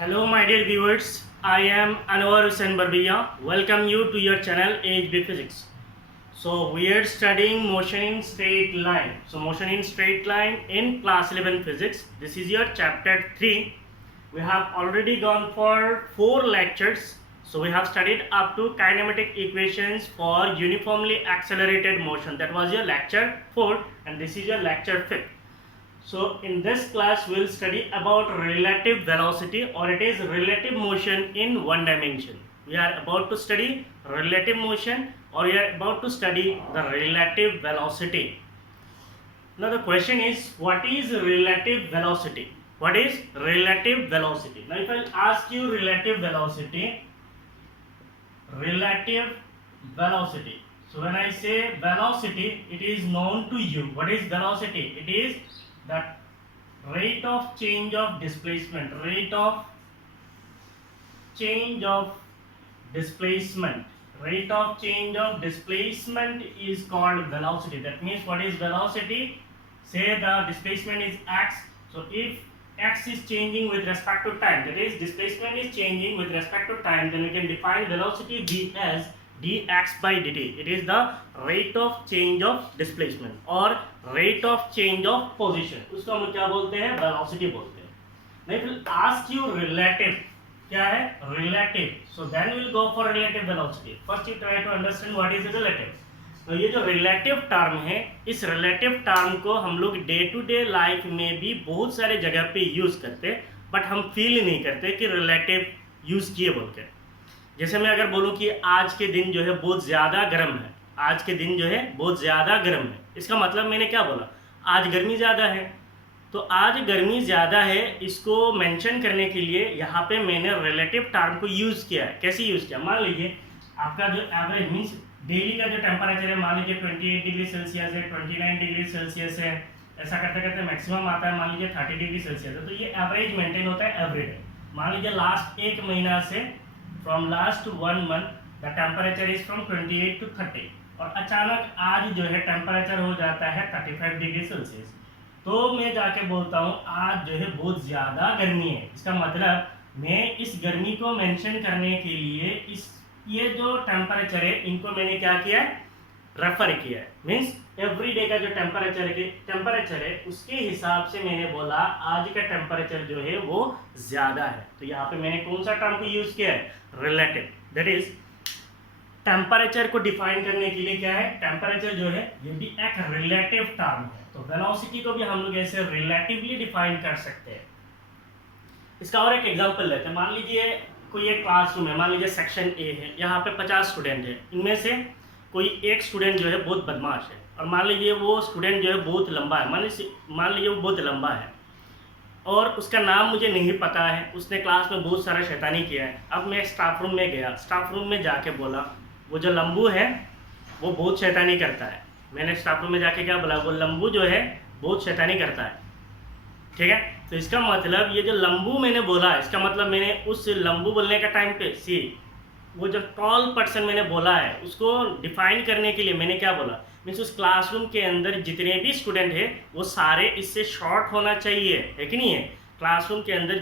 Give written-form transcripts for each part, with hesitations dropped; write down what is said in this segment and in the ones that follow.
Hello, my dear viewers. I am Anwar Hussain Barbiya. Welcome you to your channel HB Physics. So we are studying motion in straight line. So motion in straight line in class 11 physics. This is your chapter 3. We have already gone for 4 lectures. So we have studied up to kinematic equations for uniformly accelerated motion. That was your lecture 4 and this is your lecture 5. So in this class we will study about relative velocity, or it is relative motion in one dimension. We are about to study relative motion, or we are about to study the relative velocity. Now the question is, what is relative velocity? What is relative velocity? Now if I ask you relative velocity. So when I say velocity, it is known to you. What is velocity? It is the rate of change of displacement. Rate of change of displacement is called velocity. That means what is velocity? Say the displacement is x. So if x is changing with respect to time, that is displacement is changing with respect to time, then we can define velocity v as dx by dt. It is the rate of change of displacement or rate of change of position. उसको हम क्या बोलते हैं? Velocity बोलते हैं. Now if we ask you relative, क्या है? Relative. So then we will go for relative velocity. First you try to understand what is relative. तो ये जो रिलेटिव टर्म है, इस रिलेटिव टर्म को हम लोग डे टू डे लाइफ में भी बहुत सारे जगह पे यूज करते हैं, बट हम फील नहीं करते कि रिलेटिव यूज किए बोल के. जैसे मैं अगर बोलूँ कि आज के दिन जो है बहुत ज़्यादा गर्म है, आज के दिन जो है बहुत ज़्यादा गर्म है, इसका मतलब मैंने क्या बोला? आज गर्मी ज़्यादा है. तो आज गर्मी ज़्यादा है, इसको मेंशन करने के लिए यहाँ पे मैंने रिलेटिव टर्म को यूज़ किया है. कैसे यूज़ किया? मान लीजिए आपका जो एवरेज मीन्स डेली का जो टेम्परेचर है, मान लीजिए 28 डिग्री सेल्सियस है, 29 डिग्री सेल्सियस है, ऐसा करते करते मैक्सिमम आता है मान लीजिए 30 डिग्री सेल्सियस है. तो ये एवरेज मेंटेन होता है एवरीडे. मान लीजिए लास्ट एक महीना से, from last 1 month the temperature is from 28 to 30, और अचानक आज जो है टेम्परेचर हो जाता है 35 डिग्री सेल्सियस. तो मैं जाके बोलता हूँ आज जो है बहुत ज़्यादा गर्मी है. इसका मतलब मैं इस गर्मी को मेंशन करने के लिए ये जो टेम्परेचर है इनको मैंने क्या किया है? रेफर किया है. मीन्स एवरी डे का जो टेम्परेचर है उसके हिसाब से मैंने बोला आज का टेम्परेचर जो है वो ज़्यादा है. तो यहाँ पे मैंने कौन सा टर्म को यूज़ किया है? रिलेटिव. दैट इज टेम्परेचर को डिफाइन करने के लिए क्या है? टेम्परेचर जो है ये भी एक रिलेटिव टर्म है. तो वेलोसिटी को भी हम लोग ऐसे रिलेटिवली डिफाइन कर सकते हैं. इसका और एक एग्जांपल लेते हैं. मान लीजिए कोई एक क्लासरूम है, मान लीजिए सेक्शन ए है, यहाँ पे 50 स्टूडेंट है. इनमें से कोई एक स्टूडेंट जो है बहुत बदमाश है, और मान लीजिए वो स्टूडेंट जो है बहुत लंबा है. मान लीजिए वो बहुत लंबा है और उसका नाम मुझे नहीं पता है. उसने क्लास में बहुत सारा शैतानी किया है. अब मैं स्टाफ रूम में गया, स्टाफ रूम में जाके बोला वो जो लंबू है वो बहुत शैतानी करता है. मैंने स्टाफ रूम में जाके क्या बोला? वो लंबू जो है बहुत शैतानी करता है. ठीक है. तो इसका मतलब ये जो लंबू मैंने बोला, इसका मतलब मैंने उस लंबू बोलने का टाइम पे वो जो टॉल पर्सन मैंने बोला है उसको डिफाइन करने के लिए मैंने क्या बोला? मीन्स उस क्लासरूम के अंदर जितने भी स्टूडेंट है वो सारे इससे शॉर्ट होना चाहिए, है कि नहीं है? क्लासरूम के अंदर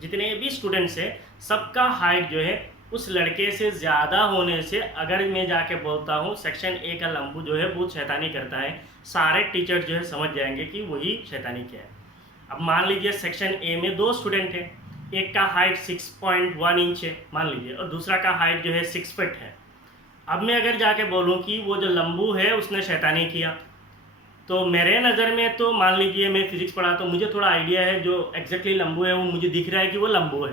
जितने भी स्टूडेंट्स है सबका हाइट जो है उस लड़के से ज़्यादा होने से, अगर मैं जाके बोलता हूँ सेक्शन ए का लंबू जो है बहुत शैतानी करता है, सारे टीचर जो है समझ जाएंगे कि वही शैतानी किया है. अब मान लीजिए सेक्शन ए में 2 स्टूडेंट हैं, एक का हाइट 6.1 इंच है मान लीजिए, और दूसरा का हाइट जो है 6 फीट है. अब मैं अगर जाके बोलूँ कि वो जो लंबू है उसने शैतानी किया, तो मेरे नज़र में तो मान लीजिए मैं फिजिक्स पढ़ा तो मुझे थोड़ा आइडिया है जो एग्जैक्टली लंबू है वो मुझे दिख रहा है कि वो लंबू है.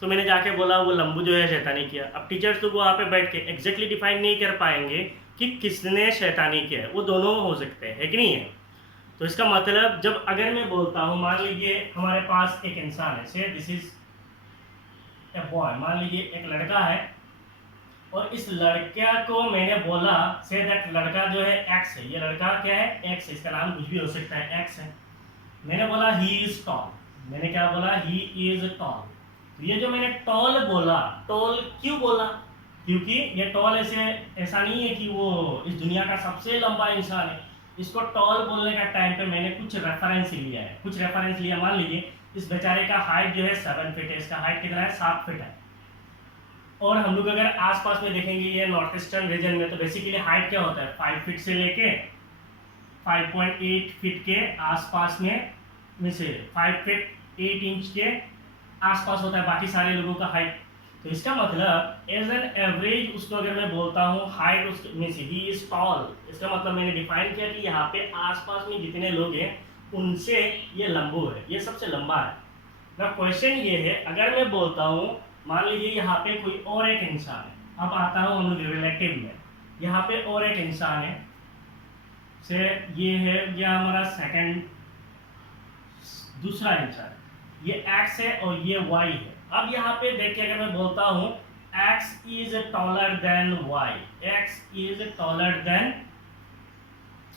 तो मैंने जाके बोला वो लंबू जो है शैतानी किया. अब टीचर्स तो वहाँ पे बैठ के एग्जैक्टली डिफाइन नहीं कर पाएंगे कि किसने शैतानी किया है. वो दोनों हो सकते हैं, है कि नहीं है? तो इसका मतलब जब अगर मैं बोलता हूँ, मान लीजिए हमारे पास एक इंसान है, say this is a boy, मान लीजिए एक लड़का है, और इस लड़का को मैंने बोला से दैट लड़का जो है एक्स है. ये लड़का क्या है? एक्स है. इसका नाम कुछ भी हो सकता है, एक्स है. मैंने बोला ही इज टॉल. मैंने क्या बोला? He is tall. तो ये जो मैंने टॉल बोला, टॉल क्यों बोला? क्योंकि ये टॉल ऐसा नहीं है कि वो इस दुनिया का सबसे लंबा इंसान है. इसको टॉल बोलने का टाइम पे मैंने कुछ रेफरेंस लिया है, कुछ रेफरेंस लिया। मान लीजिए इस बेचारे का हाइट जो है 7 फीट है, इसका हाइट कितना है 7 फीट है। और हम लोग अगर आसपास में देखेंगे ये नॉर्थ ईस्टर्न रीजन में, तो बेसिकली हाइट क्या होता है 5 फीट से लेके 5.8 फीट के आसपास में से 5 फीट 8 इंच के आसपास होता है बाकी सारे लोगों का हाइट। तो इसका मतलब एज एन एवरेज उसको अगर मैं बोलता हूँ हाइट उसके में से ही इज टॉल, इसका मतलब मैंने डिफाइन किया कि यहाँ पे आसपास में जितने लोग हैं उनसे ये लंबू है, ये सबसे लंबा है ना। क्वेश्चन ये है, अगर मैं बोलता हूँ मान लीजिए यहाँ पे कोई और एक इंसान है, अब आता हूँ हम लोग रिलेटिव में, यहाँ पे और एक इंसान है से ये है, ये हमारा सेकंड दूसरा इंसान, ये x है और ये y है। अब यहाँ पे देखिए अगर मैं बोलता हूँ x is taller than y, x is taller than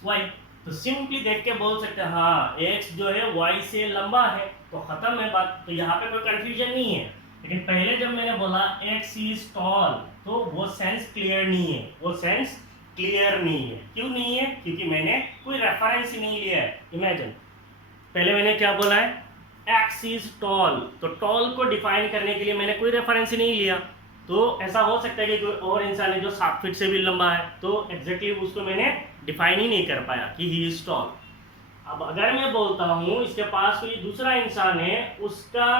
y, तो सिंपली देख के बोल सकते हैं हाँ x जो है y से लंबा है, तो खत्म है बात। तो यहाँ पे कोई कंफ्यूजन नहीं है। लेकिन पहले जब मैंने बोला x is tall, तो वो सेंस क्लियर नहीं है, वो सेंस क्लियर नहीं है। क्यों नहीं है? क्योंकि मैंने कोई रेफरेंस ही नहीं लिया है। इमेजिन पहले मैंने क्या बोला है x is tall, तो टॉल को डिफाइन करने के लिए मैंने कोई रेफरेंस ही नहीं लिया। तो ऐसा हो सकता है कि कोई और इंसान है जो 7 फीट से भी लंबा है, तो एग्जैक्टली उसको मैंने डिफाइन ही नहीं कर पाया कि ही इज टॉल। अब अगर मैं बोलता हूँ इसके पास कोई दूसरा इंसान है, उसका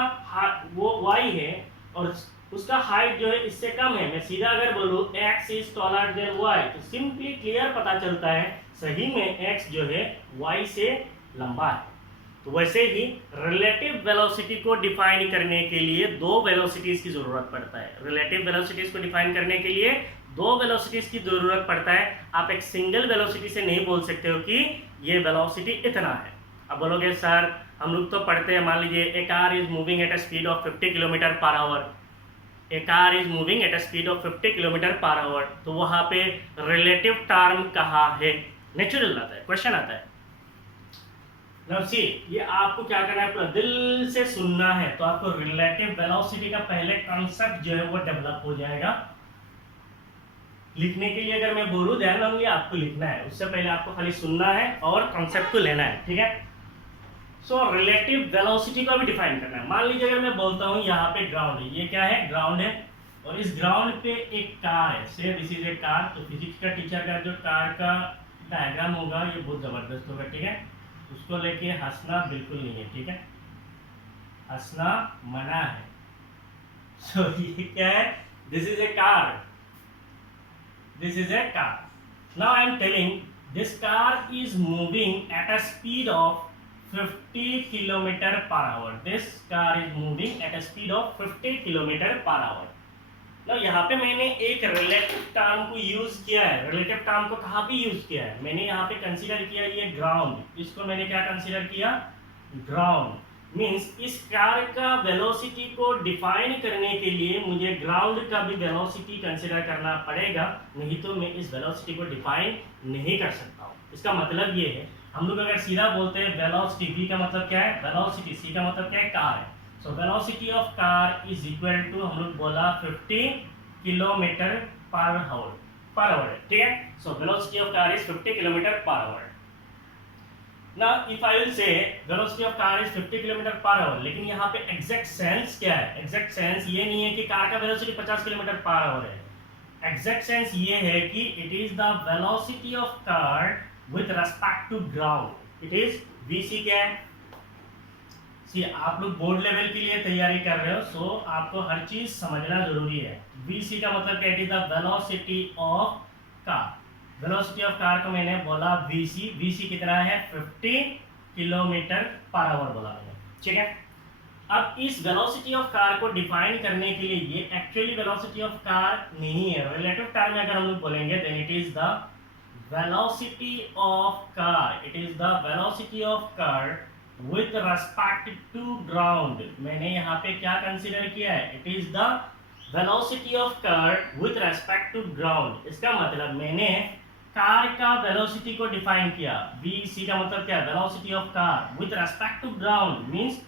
वो y है और उसका हाइट जो है इससे कम है, मैं सीधा अगर बोलूँ x is taller than y, तो सिंपली क्लियर पता चलता है सही में x जो है y से लंबा है। तो वैसे ही रिलेटिव वेलोसिटी को डिफाइन करने के लिए दो वेलोसिटीज की जरूरत पड़ता है। रिलेटिव वेलोसिटीज को डिफाइन करने के लिए दो वेलोसिटीज की जरूरत पड़ता है। आप एक सिंगल वेलोसिटी से नहीं बोल सकते हो कि ये वेलोसिटी इतना है। अब बोलोगे सर हम लोग तो पढ़ते हैं, मान लीजिए a car is moving at a speed of 50 kilometre per hour, a car is moving at a speed of 50 kilometre per hour, तो वहां पे रिलेटिव टर्म कहाँ है? नेचुरल आता है, क्वेश्चन आता है। Now see, ये आपको क्या करना है, अपना दिल से सुनना है, तो आपको रिलेटिव वेलोसिटी का पहले कॉन्सेप्ट जो है वो डेवलप हो जाएगा। लिखने के लिए अगर मैं बोलूँ ध्यान रखिए, आपको लिखना है, उससे पहले आपको खाली सुनना है और कॉन्सेप्ट को लेना है, ठीक है। सो रिलेटिव वेलोसिटी को भी डिफाइन करना है। मान लीजिए अगर मैं बोलता हूँ यहाँ पे ग्राउंड है, ये क्या है ग्राउंड है, और इस ग्राउंड पे एक कार है, say this is A car. तो फिजिक्स का टीचर का जो कार का डायग्राम होगा ये बहुत जबरदस्त होगा, ठीक है। उसको लेके हंसना बिल्कुल नहीं है, ठीक है, हंसना मना है। सो ये क्या है, this is A car, this is A car. Now I am telling this car is moving at a speed of 50 kilometre per our, this car is moving at a speed of 50 kilometre per our. ना यहाँ पे मैंने एक relative term को use किया है। Relative term को कहाँ पे यूज किया है? मैंने यहाँ पे कंसीडर किया ये ग्राउंड, इसको मैंने क्या कंसीडर किया ग्राउंड। मींस इस कार का वेलोसिटी को डिफाइन करने के लिए मुझे ग्राउंड का भी वेलोसिटी कंसीडर करना पड़ेगा, नहीं तो मैं इस वेलोसिटी को डिफाइन नहीं कर सकता हूँ। इसका मतलब ये है, हम लोग अगर सीधा बोलते हैं वेलोसिटी, v का मतलब क्या है वेलोसिटी, c का मतलब क्या है कार है। So velocity of car is equal to, हम लोग बोला 50 किलोमीटर पर आवर, ठीक है। So velocity of car is 50 kilometre per hour. Now if I will say velocity of car is 50 kilometre per hour, लेकिन यहाँ पे exact sense क्या है? एग्जैक्ट सेंस ये नहीं है कि कार का वेलोसिटी 50 किलोमीटर पर आवर है। एग्जैक्ट सेंस ये है कि it is the velocity of car with respect to ground. It is vc क्या है? सी आप लोग बोर्ड लेवल के लिए तैयारी कर रहे हो, सो आपको हर चीज समझना जरूरी है। vc का मतलब क्या? It is the velocity of car. Velocity of car को मैंने बोला vc कितना है 50 किलोमीटर पर आवर बोला मैंने, ठीक है। अब इस वेलोसिटी ऑफ कार को डिफाइन करने के लिए ये एक्चुअली वेलोसिटी ऑफ कार नहीं है। रिलेटिव टर्म में अगर हम लोग बोलेंगे then it is the velocity of car, it is the velocity of car with respect to ground। मैंने यहाँ पे क्या कंसीडर किया है? It is the velocity of car with respect to ground। इसका मतलब मैंने कार का वेलोसिटी को डिफाइन किया। vc का मतलब क्या? Velocity of car with respect to ground means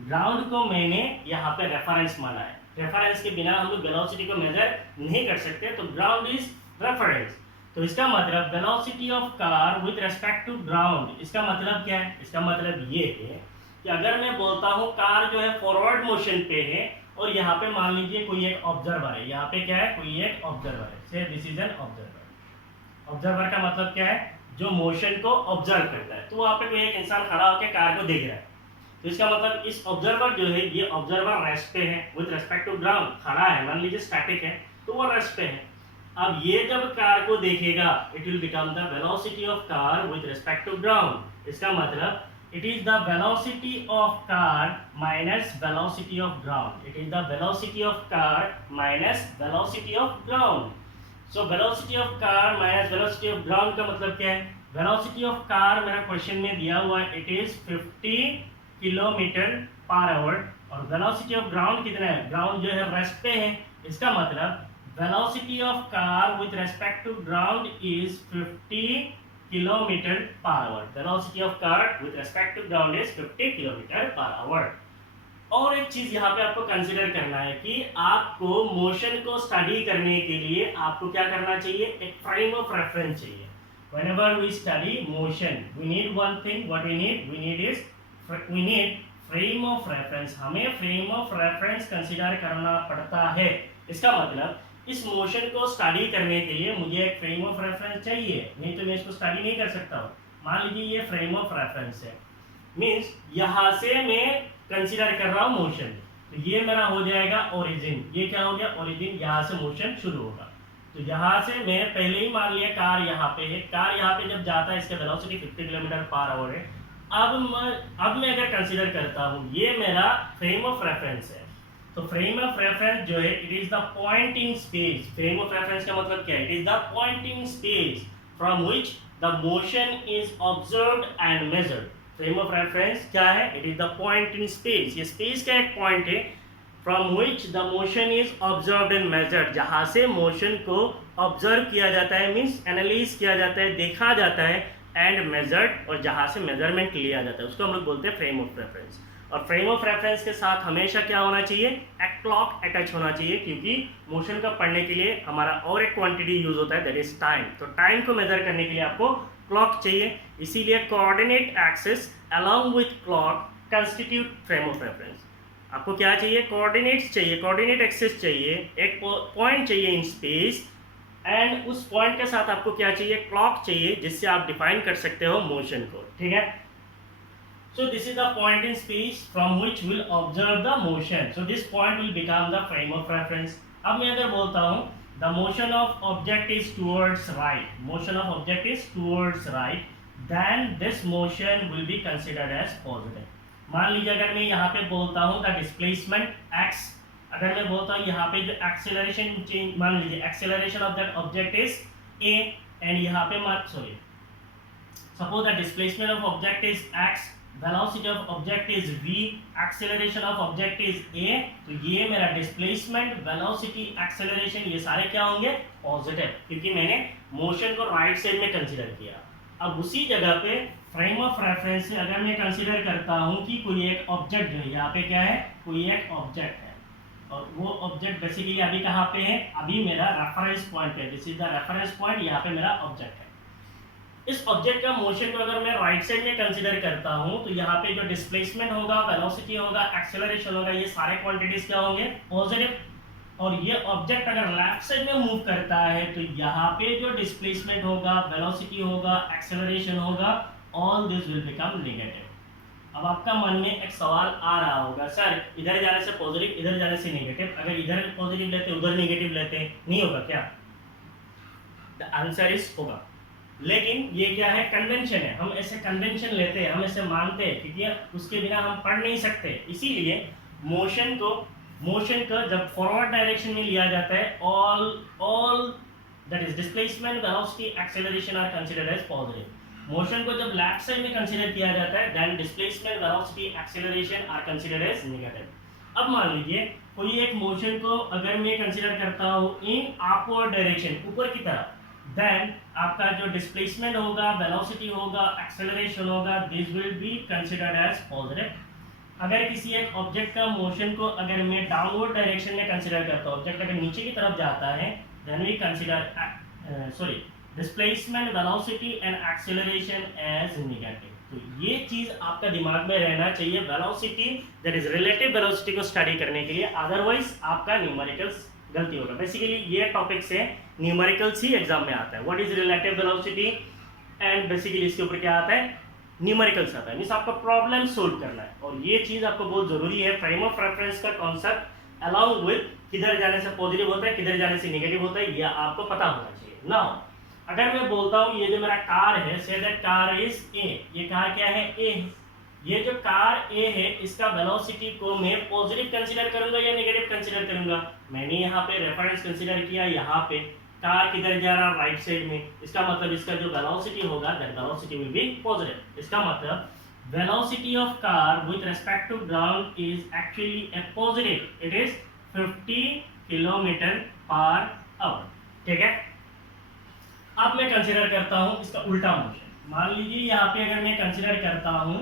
ground को मैंने यहाँ पे रेफरेंस माना है। रेफरेंस के बिना हम लोग वेलोसिटी को मेजर नहीं कर सकते, तो ग्राउंड इज रेफरेंस। तो इसका मतलब velocity of car with respect to ground, इसका मतलब क्या है? इसका मतलब ये है कि अगर मैं बोलता हूँ कार जो है फॉरवर्ड मोशन पे है और यहाँ पे मान लीजिए कोई एक ऑब्जर्वर है, यहाँ पे क्या है? कोई एक ऑब्जर्वर है, say this is an observer. Observer का मतलब क्या है? जो मोशन को ऑब्जर्व करता है। तो वहाँ पे कोई एक इंसान खड़ा होकर कार को देख रहा है, तो इसका मतलब इस ऑब्जर्वर जो है, ये ऑब्जर्वर रेस्ट पे है विद रेस्पेक्ट टू ग्राउंड, खड़ा है, मान लीजिए स्टैटिक है तो वो रेस्ट पे है। अब ये जब कार को देखेगा, it will become the velocity of car with respect to ground. इसका मतलब it is the velocity of car minus velocity of ground, it is the velocity of car minus velocity of ground. So velocity of car minus velocity of ground का मतलब क्या है? Velocity of car मेरा question में दिया हुआ है, it is 50 kilometre per hour, और वेलोसिटी ऑफ ग्राउंड कितना है? ग्राउंड जो है रेस्ट पे है। इसका मतलब velocity of car with respect to ground is 50 kilometer per hour. Velocity of car with respect to ground is 50 kilometer per hour. और एक चीज यहाँ पे आपको कंसिडर करना है कि आपको मोशन को स्टडी करने के लिए आपको क्या करना चाहिए? एक फ्रेम ऑफ रेफरेंस चाहिए। Whenever we study motion, we need one thing. What we need frame of reference. हमें frame of reference कंसिडर करना पड़ता है। इसका मतलब इस मोशन को स्टडी करने के लिए मुझे एक फ्रेम ऑफ रेफरेंस चाहिए, नहीं तो मैं इसको स्टडी नहीं कर सकता हूँ। मान लीजिए ये फ्रेम ऑफ रेफरेंस है, मींस यहाँ से मैं कंसीडर कर रहा हूँ मोशन, तो ये मेरा हो जाएगा ओरिजिन। ये क्या हो गया? ओरिजिन। यहाँ से मोशन शुरू होगा, तो यहाँ से मैं पहले ही मान लिया कार यहाँ पे है, कार यहाँ पे जब जाता है इसका वेलोसिटी 50 किलोमीटर पर आवर है। अब मैं अगर कंसीडर करता हूँ, ये मेरा फ्रेम ऑफ रेफरेंस है। तो फ्रेम ऑफ रेफरेंस जो है, it is the point in space. Frame of reference का मतलब क्या है? It is the point in space from which the motion is observed and measured. Frame of reference क्या है? It is the point in space. ये space का एक point है from which the motion is observed and measured, जहां से motion को observe किया जाता है, मींस एनालाइज किया जाता है, देखा जाता है, एंड मेजर्ड, और जहां से मेजरमेंट लिया जाता है, उसको हम लोग बोलते हैं फ्रेम ऑफ रेफरेंस। और फ्रेम ऑफ रेफरेंस के साथ हमेशा क्या होना चाहिए? एक क्लॉक अटैच होना चाहिए, क्योंकि मोशन का पढ़ने के लिए हमारा और एक क्वांटिटी यूज होता है, दैट इज टाइम। तो टाइम को मेजर करने के लिए आपको क्लॉक चाहिए, इसीलिए coordinate axis along with clock constitute frame of reference. आपको क्या चाहिए? कोऑर्डिनेट्स चाहिए, कोऑर्डिनेट एक्सिस चाहिए, एक पॉइंट चाहिए इन स्पेस, एंड उस पॉइंट के साथ आपको क्या चाहिए? क्लॉक चाहिए, जिससे आप डिफाइन कर सकते हो मोशन को। ठीक है, so this is the point in space from which we'll observe the motion. So this point will become the frame of reference. अब मैं अगर बोलता हूँ the motion of object is towards right, motion of object is towards right, then this motion will be considered as positive. मान लीजिए अगर मैं यहाँ पे बोलता हूँ the displacement x, अगर मैं बोलता हूँ यहाँ पे जो acceleration change, मान लीजिए acceleration of that object is a, and यहाँ पे suppose the displacement of object is x, velocity of object is v, acceleration of object is a, तो ये मेरा displacement, velocity, acceleration ये सारे क्या होंगे? पॉजिटिव, क्योंकि मैंने मोशन को राइट साइड में कंसीडर किया। अब उसी जगह पे फ्रेम ऑफ रेफरेंस से अगर मैं कंसीडर करता हूँ कि कोई एक ऑब्जेक्ट जो है, यहाँ पे क्या है? कोई एक ऑब्जेक्ट है, और वो ऑब्जेक्ट बेसिकली अभी कहाँ पे है? अभी मेरा रेफरेंस पॉइंट पे, this is the reference point, यहाँ पे मेरा ऑब्जेक्ट है। इस ऑब्जेक्ट का मोशन को अगर मैं राइट साइड में कंसीडर करता हूं, तो यहाँ पे जो डिस्प्लेसमेंट होगा, वेलोसिटी होगा, एक्सेलरेशन होगा, ये सारे क्वांटिटीज क्या होंगे? पॉजिटिव। और ये ऑब्जेक्ट अगर लेफ्ट साइड में मूव करता है, तो यहाँ पे जो डिस्प्लेसमेंट होगा, वेलोसिटी होगा, एक्सेलरेशन होगा, all this will become negative. अब आपका मन में एक सवाल आ रहा होगा, सर इधर जाने से पॉजिटिव, इधर जाने से नेगेटिव, अगर इधर पॉजिटिव लेते उधर नेगेटिव लेते, नहीं होगा क्या? द आंसर इज होगा, लेकिन ये क्या है? कन्वेंशन है। हम ऐसे कन्वेंशन लेते हैं, हम ऐसे मानते हैं, क्योंकि उसके बिना हम पढ़ नहीं सकते। इसीलिए मोशन को जब फॉरवर्ड डायरेक्शन में लिया जाता है, all that is displacement, velocity, acceleration are considered as positive. Motion को जब लेफ्ट साइड में कंसीडर किया जाता है, then displacement, velocity, acceleration are considered as negative. अब मान लीजिए कोई एक मोशन को अगर मैं कंसीडर करता हूँ इन अपवर्ड डायरेक्शन, ऊपर की तरफ, देन आपका जो डिस्प्लेसमेंट होगा, वेलोसिटी होगा, एक्सेलरेशन होगा, this will be considered as positive. अगर किसी एक ऑब्जेक्ट का मोशन को अगर मैं डाउनवर्ड डायरेक्शन में कंसीडर करता हूँ, ऑब्जेक्ट अगर नीचे की तरफ जाता है, then we consider displacement velocity and acceleration as negative. तो ये चीज आपका दिमाग में रहना चाहिए velocity that is relative velocity को स्टडी करने के लिए, अदरवाइज आपका न्यूमेरिकल्स गलती होगा। बेसिकली ये टॉपिक से न्यूमेरिकल्स ही एग्जाम में आता है, what is relative velocity, and basically इसके ऊपर क्या आता है, न्यूमेरिकल्स आता है, मींस आपको प्रॉब्लम सोल्व करना है। और ये चीज आपको बहुत जरूरी है, फ्रेम ऑफ रेफरेंस का कॉन्सेप्ट अलॉन्ग विद किधर जाने से पॉजिटिव होता है किधर जाने से नेगेटिव होता है, ये आपको पता होना चाहिए। नाउ अगर मैं बोलता हूँ ये जो मेरा कार है, so that car is a, ये कार क्या है, ए है। ये जो कार ए है इसका वेलोसिटी को मैं पॉजिटिव कंसीडर करूंगा या नेगेटिव कंसीडर करूंगा, मैंने यहाँ पे रेफरेंस कंसीडर किया, यहाँ पे कार किधर जा रहा, राइट साइड में, इसका मतलब इसका जो वेलोसिटी होगा that velocity will be positive. इसका मतलब velocity of car with respect to ground is actually a positive, it is 50 kilometre per hour, ठीक है। अब मैं कंसीडर करता हूं इसका उल्टा मोशन। मान लीजिए यहाँ पे अगर मैं कंसीडर करता हूं,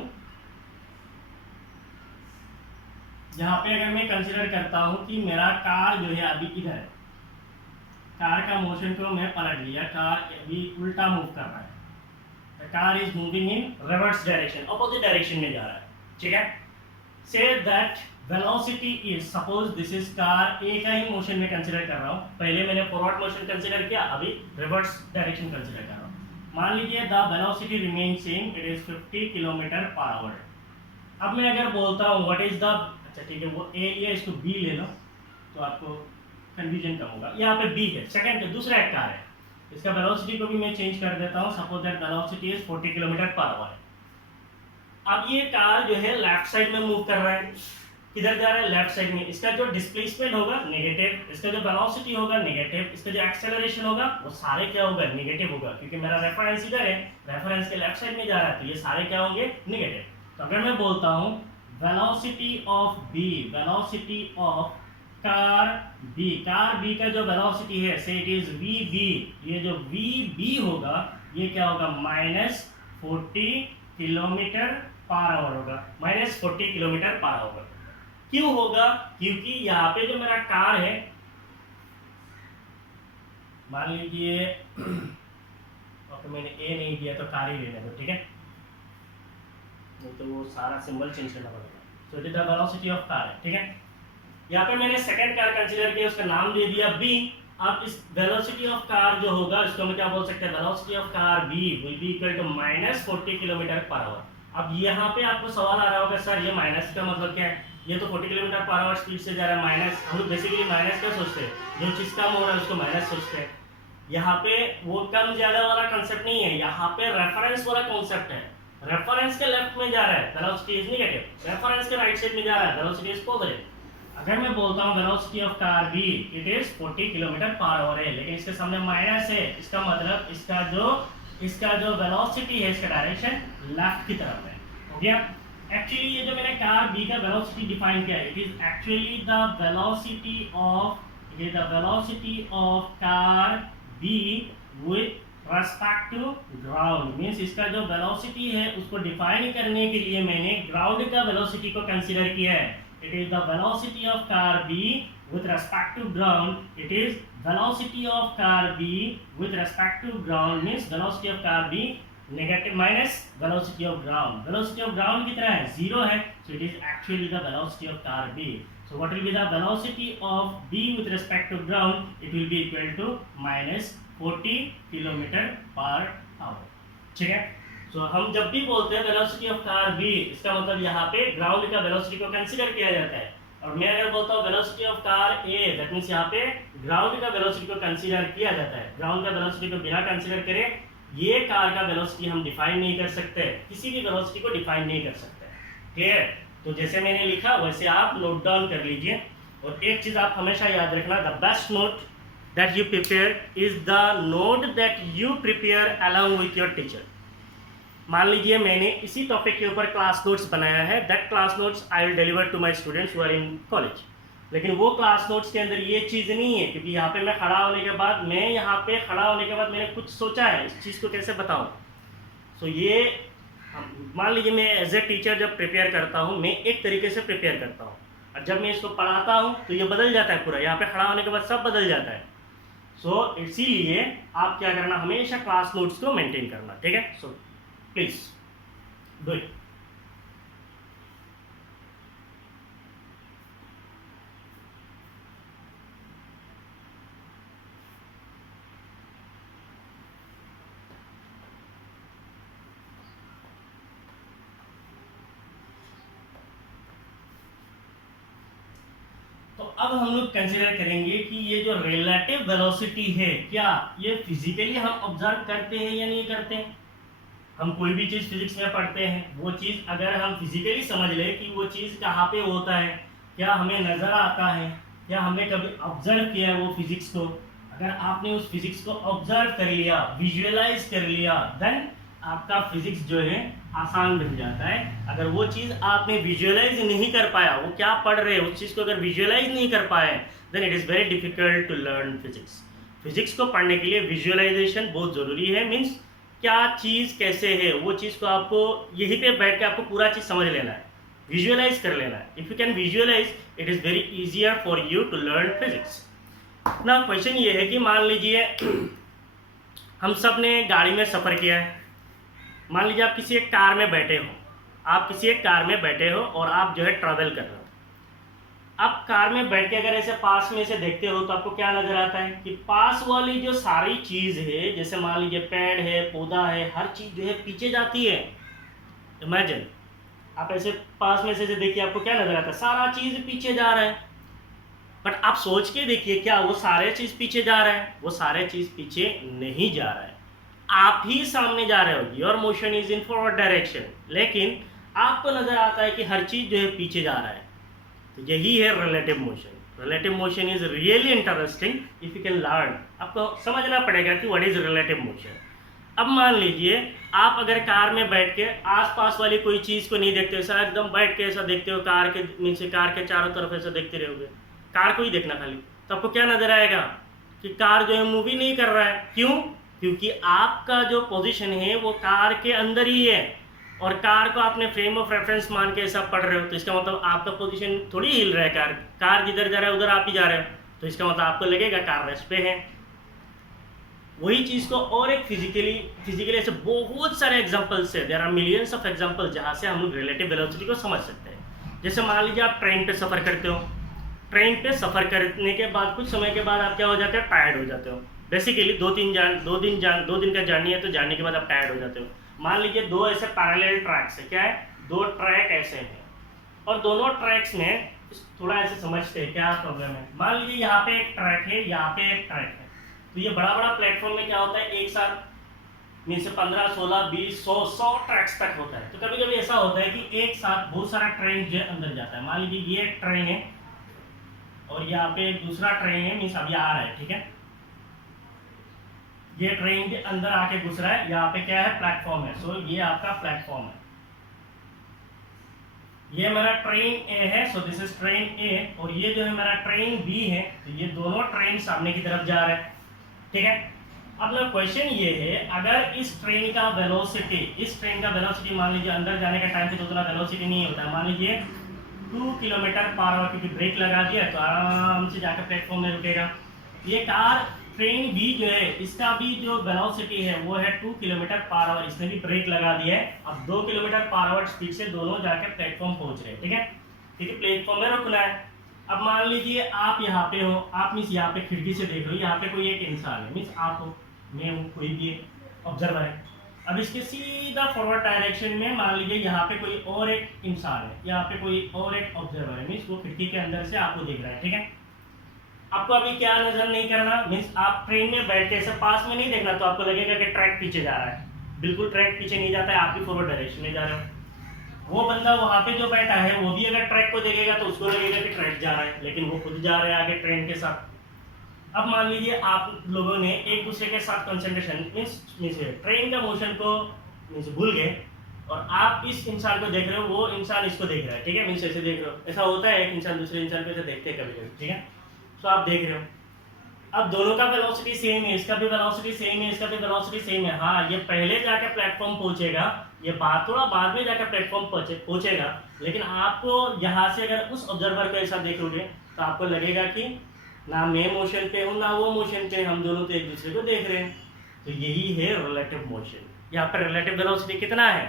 यहाँ पे अगर मैं कंसीडर करता हूं कि मेरा कार जो है अभी इधर है, कार का मोशन को मैं पलट लिया, कार अभी उल्टा मूव कर रहा है, the car is moving in reverse direction, opposite direction में जा रहा है, ठीक है। So that velocity is, suppose this is car ए का ही मोशन में कंसीडर कर रहा हूँ, पहले मैंने फॉरवर्ड मोशन कंसीडर किया, अभी रिवर्स डायरेक्शन कंसीडर कर रहा हूँ। मान लीजिए the velocity remain same, it is 50 kilometre per hour. अब मैं अगर बोलता हूँ व्हाट इज द, अच्छा ठीक है वो ए लिया, इसको बी ले लो तो आपको कंफ्यूजन कम होगा। यहाँ पे बी है, सेकंड दूसरा एक कार है, इसका वेलोसिटी को भी मैं चेंज कर देता हूँ, suppose that velocity is 40 kilometre per hour. अब ये कार जो है लेफ्ट साइड में मूव कर रहा है, किधर जा रहा है, लेफ्ट साइड में, इसका जो डिस्प्लेसमेंट होगा नेगेटिव, इसका जो वेलोसिटी होगा नेगेटिव, इसका जो एक्सेलरेशन होगा वो सारे क्या होगा, नेगेटिव होगा, क्योंकि मेरा रेफरेंस इधर है, रेफरेंस के लेफ्ट साइड में जा रहा है, तो ये सारे क्या होंगे, नेगेटिव। तो अगर मैं बोलता हूँ velocity of B, velocity of car B, car B का जो वेलोसिटी है से इट इज वी बी, ये जो वी बी होगा ये क्या होगा, -40 किलोमीटर पर आवर होगा, -40 किलोमीटर पर आवर। क्यों होगा, क्योंकि यहाँ पे जो मेरा कार है, मान लीजिए ओके मैंने ए नहीं दिया तो कार ही लेने दो, ठीक है, तो वो सारा सिंबल चेंज करना पड़ेगा। सो it is the velocity of car, ठीक है। यहाँ पे मैंने सेकंड कार कंसीडर किया, उसका नाम दे दिया बी। अब इस वेलोसिटी ऑफ कार जो होगा इसको हम क्या बोल सकते हैं, velocity of car B will be equal to -40 kilometre per hour. अब यहाँ पे आपको सवाल आ रहा होगा सर ये माइनस का मतलब क्या है, ये तो 40 किलोमीटर पर आवर स्पीड से जा रहा है, माइनस, हम लोग बेसिकली माइनस क्या सोचते हैं, जो चीज कम हो रहा है उसको माइनस सोचते हैं। यहाँ पे वो कम ज्यादा वाला कंसेप्ट नहीं है, यहाँ पे रेफरेंस वाला कॉन्सेप्ट है। रेफरेंस के लेफ्ट में जा रहा है वेलोसिटी इज नेगेटिव, रेफरेंस के राइट साइड में जा रहा है वेलोसिटी इज पॉजिटिव। अगर मैं बोलता हूँ velocity of car B it is 40 kilometre per hour है, लेकिन इसके सामने माइनस है, इसका मतलब इसका जो वेलोसिटी है इसका डायरेक्शन लेफ्ट की तरफ है, हो गया। एक्चुअली ये जो मैंने कार बी का वेलोसिटी डिफाइन किया है, it is actually the velocity of car B with respect to ground, means इसका जो वेलोसिटी है उसको डिफाइन करने के लिए मैंने ग्राउंड का वेलोसिटी को कंसीडर किया है। It is the velocity of car B with respect to ground, it is velocity of car B with respect to ground, means velocity of car B negative minus velocity of ground, velocity of ground कितना है, 0 है, so it is actually the velocity of car B. So what will be the velocity of b with respect to ground? It will be equal to -40 kilometre per hour, ठीक है। So हम जब भी बोलते हैं velocity of car b, इसका मतलब यहाँ पे ग्राउंड का velocity को कंसीडर किया जाता है, और मैं अगर बोलता हूँ velocity of car a, that means यहाँ पे ग्राउंड का velocity को कंसीडर किया जाता है। ग्राउंड का velocity को बिना कंसीडर करे ये कार का velocity हम डिफाइन नहीं कर सकते, किसी भी velocity को डिफाइन नहीं कर सकते, क्लियर। तो जैसे मैंने लिखा वैसे आप नोट डाउन कर लीजिए। और एक चीज आप हमेशा याद रखना, the best note that you prepare is the note that you prepare along with your teacher. मान लीजिए मैंने इसी टॉपिक के ऊपर क्लास नोट्स बनाया है, that class notes I will deliver to my students who are in college, लेकिन वो क्लास नोट्स के अंदर ये चीज़ नहीं है, क्योंकि यहाँ पे मैं खड़ा होने के बाद मैंने कुछ सोचा है इस चीज़ को कैसे बताऊँ। सो ये मान लीजिए मैं एज ए टीचर जब प्रिपेयर करता हूँ मैं एक तरीके से प्रिपेयर करता हूँ, और जब मैं इसको पढ़ाता हूँ तो ये बदल जाता है पूरा, यहाँ पे खड़ा होने के बाद सब बदल जाता है। सो इसीलिए आप क्या करना, हमेशा क्लास नोट्स को मेंटेन करना, ठीक है। So please do it. तो अब हम लोग कंसिडर करेंगे कि ये जो रिलेटिव वेलोसिटी है, क्या ये फिजिकली हम ऑब्जर्व करते हैं या नहीं करते हैं। हम कोई भी चीज़ फिजिक्स में पढ़ते हैं, वो चीज़ अगर हम फिजिकली समझ ले कि वो चीज़ कहाँ पे होता है, क्या हमें नज़र आता है, या हमने कभी ऑब्जर्व किया है वो फिजिक्स को, अगर आपने उस फिजिक्स को ऑब्जर्व कर लिया, विजुअलाइज कर लिया, देन आपका फिजिक्स जो है आसान बन जाता है। अगर वो चीज़ आपने विजुअलाइज नहीं कर पाया, वो क्या पढ़ रहे हैं उस चीज़ को अगर विजुअलाइज नहीं कर पाए, then it is very difficult to learn physics. Physics को पढ़ने के लिए विजुअलाइजेशन बहुत ज़रूरी है। मीन्स क्या चीज़ कैसे है, वो चीज़ को आपको यहीं पे बैठ के आपको पूरा चीज़ समझ लेना है, विजुअलाइज कर लेना है। If you can visualise, it is very easier for you to learn physics. ना क्वेश्चन ये है कि मान लीजिए हम सब ने गाड़ी में सफ़र किया है। मान लीजिए आप किसी एक कार में बैठे हो, आप किसी एक कार में बैठे हो और आप जो है ट्रैवल कर रहे हो। आप कार में बैठ के अगर ऐसे पास में से देखते हो तो आपको क्या नज़र आता है कि पास वाली जो सारी चीज़ है, जैसे मान लीजिए पेड़ है, पौधा है, हर चीज़ जो है पीछे जाती है। इमेजिन आप ऐसे पास में से देखिए, आपको क्या नज़र आता है, सारा चीज़ पीछे जा रहा है। बट आप सोच के देखिए, क्या वो सारे चीज़ पीछे जा रहा है? वो सारे चीज़ पीछे नहीं जा रहा है, आप ही सामने जा रहे हो। Your motion is in forward direction, लेकिन आपको नज़र आता है कि हर चीज़ जो है पीछे जा रहा है। तो यही है relative motion. Relative motion is really interesting if you can learn. आपको समझना पड़ेगा कि व्हाट इज रिलेटिव मोशन। अब मान लीजिए आप अगर कार में बैठ के आसपास वाली कोई चीज़ को नहीं देखते, ऐसा एकदम बैठ के ऐसा देखते हो, कार के नीचे कार के चारों तरफ ऐसा देखते रहोगे, कार को ही देखना खाली, तो आपको क्या नज़र आएगा कि कार जो है मूव ही नहीं कर रहा है। क्यों? क्योंकि आपका जो पोजीशन है वो कार के अंदर ही है, और कार को आपने फ्रेम ऑफ रेफरेंस मान के ऐसा पढ़ रहे हो, तो इसका मतलब आपका पोजीशन थोड़ी हिल रहा है। कार जिधर जा रहा है उधर आप ही जा रहे हो, तो इसका मतलब आपको लगेगा कार रेस्ट पे है। वही चीज़ को और एक फिजिकली ऐसे बहुत सारे एग्जांपल्स है, there are millions of example जहाँ से हम लोग रिलेटिव वेलोसिटी को समझ सकते हैं। जैसे मान लीजिए आप ट्रेन पे सफ़र करते हो, ट्रेन पे सफ़र करने के बाद कुछ समय के बाद आप क्या हो जाते हो, टायर्ड हो जाते हो। बेसिकली दो दिन का जर्नी है, तो जर्नी के बाद आप टायर्ड हो जाते हो। मान लीजिए दो ऐसे पैरेलल ट्रैक्स है, क्या है, दो ट्रैक ऐसे हैं, और दोनों ट्रैक्स में थोड़ा ऐसे समझते हैं क्या प्रॉब्लम है। मान लीजिए यहाँ पे एक ट्रैक है, यहाँ पे एक ट्रैक है, तो ये बड़ा बड़ा प्लेटफॉर्म में क्या होता है, एक साथ में से 15, 16, 20, 100 ट्रैक्स तक होता है। तो कभी कभी ऐसा होता है कि एक साथ बहुत सारा ट्रेन जो है अंदर जाता है। मान लीजिए ये एक ट्रेन है और यहाँ पे एक दूसरा ट्रेन है, मीन्स अभी आ रहा है, ठीक है, ये ट्रेन के अंदर आके घुस रहा है। यहाँ पे क्या है, प्लेटफॉर्म है। सो ये आपका प्लेटफॉर्म है, ये मेरा ट्रेन ए है, सो दिस इज ट्रेन ए, और ये जो है मेरा ट्रेन बी है। तो ये दोनों ट्रेन सामने की तरफ जा रहे हैं, ठीक है। अब ना क्वेश्चन ये है, अगर इस ट्रेन का वेलोसिटी मान लीजिए अंदर जाने का टाइम पे तो उतना वेलोसिटी नहीं होता है, मान लीजिए 2 किलोमीटर पर आवर, क्योंकि ब्रेक लगा दिया तो आराम से जाकर प्लेटफॉर्म में रुकेगा। ये कार ट्रेन बी जो है, इसका भी जो वेलोसिटी है वो है 2 किलोमीटर पर आवर, इसने भी ब्रेक लगा दिया है। अब 2 किलोमीटर पर आवर स्पीड से दोनों जाकर प्लेटफॉर्म पहुंच रहे हैं, ठीक है, क्योंकि प्लेटफॉर्म में रुकना है। अब मान लीजिए आप यहाँ पे हो, आप मीन्स यहाँ पे खिड़की से देख रहे हो, यहाँ पे कोई एक इंसान है, मीन्स आप हो, मैं हूँ, कोई भी ऑब्जर्वर है। अब इसके सीधा फॉरवर्ड डायरेक्शन में मान लीजिए यहाँ पे कोई और एक इंसान है, यहाँ पे कोई और एक ऑब्जर्वर है, मीन्स वो खिड़की के अंदर से आपको देख रहा है, ठीक है। आपको अभी क्या नजर नहीं करना, मीन्स आप ट्रेन में बैठ के ऐसे पास में नहीं देखना, तो आपको लगेगा कि ट्रैक पीछे जा रहा है। बिल्कुल ट्रैक पीछे नहीं जाता है, आप भी फॉरवर्ड डायरेक्शन में जा रहे हो। वो बंदा वहाँ पे जो बैठा है वो भी अगर ट्रैक को देखेगा तो उसको लगेगा कि ट्रैक जा रहा है, लेकिन वो खुद जा रहा है आगे ट्रेन के साथ। अब मान लीजिए आप लोगों ने एक दूसरे के साथ कंसंट्रेशन मीन्स ट्रेन का मोशन को मीन्स भूल गए, और आप इस इंसान को देख रहे हो, वो इंसान इसको देख रहा है, ठीक है, मीन्स ऐसे देख रहे हो। ऐसा होता है, एक इंसान दूसरे इंसान को ऐसे देखते हैं कभी कभी, ठीक है। तो आप देख रहे हो, अब दोनों का वेलोसिटी सेम है, इसका भी वेलोसिटी सेम है, इसका भी वेलोसिटी सेम है। हाँ, ये पहले जाकर प्लेटफॉर्म पहुंचेगा, ये थोड़ा बाद में जाकर प्लेटफॉर्म पहुंचेगा, लेकिन आपको यहाँ से अगर उस ऑब्जर्वर को ऐसा देखोगे तो आपको लगेगा कि ना मैं मोशन पे हूँ ना वो मोशन पे, हम दोनों तो एक दूसरे को देख रहे हैं। तो यही है रिलेटिव मोशन। यहाँ पर रिलेटिव वेलोसिटी कितना है,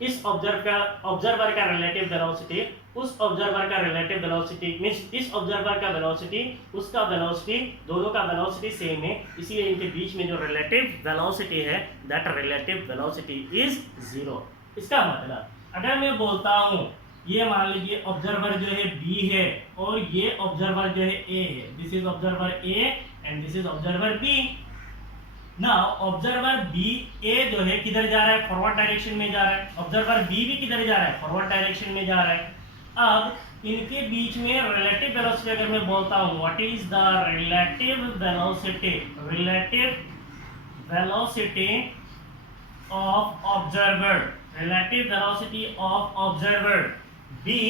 इस ऑब्जर्वर का रिलेटिव वेलोसिटी उस ऑब्जर्वर का रिलेटिव वेलोसिटी मींस इस ऑब्जर्वर का वेलोसिटी उसका वेलोसिटी, दोनों का वेलोसिटी सेम है, इसलिए इनके बीच में जो रिलेटिव वेलोसिटी है दैट रिलेटिव वेलोसिटी इज 0। इसका मतलब अगर मैं बोलता हूँ ये मान लीजिए ऑब्जर्वर जो है बी है और ये ऑब्जर्वर जो है ए है, this is observer A and this is observer B. Now observer B A जो है किधर जा रहा है, फॉरवर्ड डायरेक्शन में जा रहा है, ऑब्जर्वर बी भी किधर जा रहा है, फॉरवर्ड डायरेक्शन में जा रहा है। अब इनके बीच में रिलेटिव वेलोसिटी अगर मैं बोलता हूं what is the relative velocity of observer, relative velocity of observer B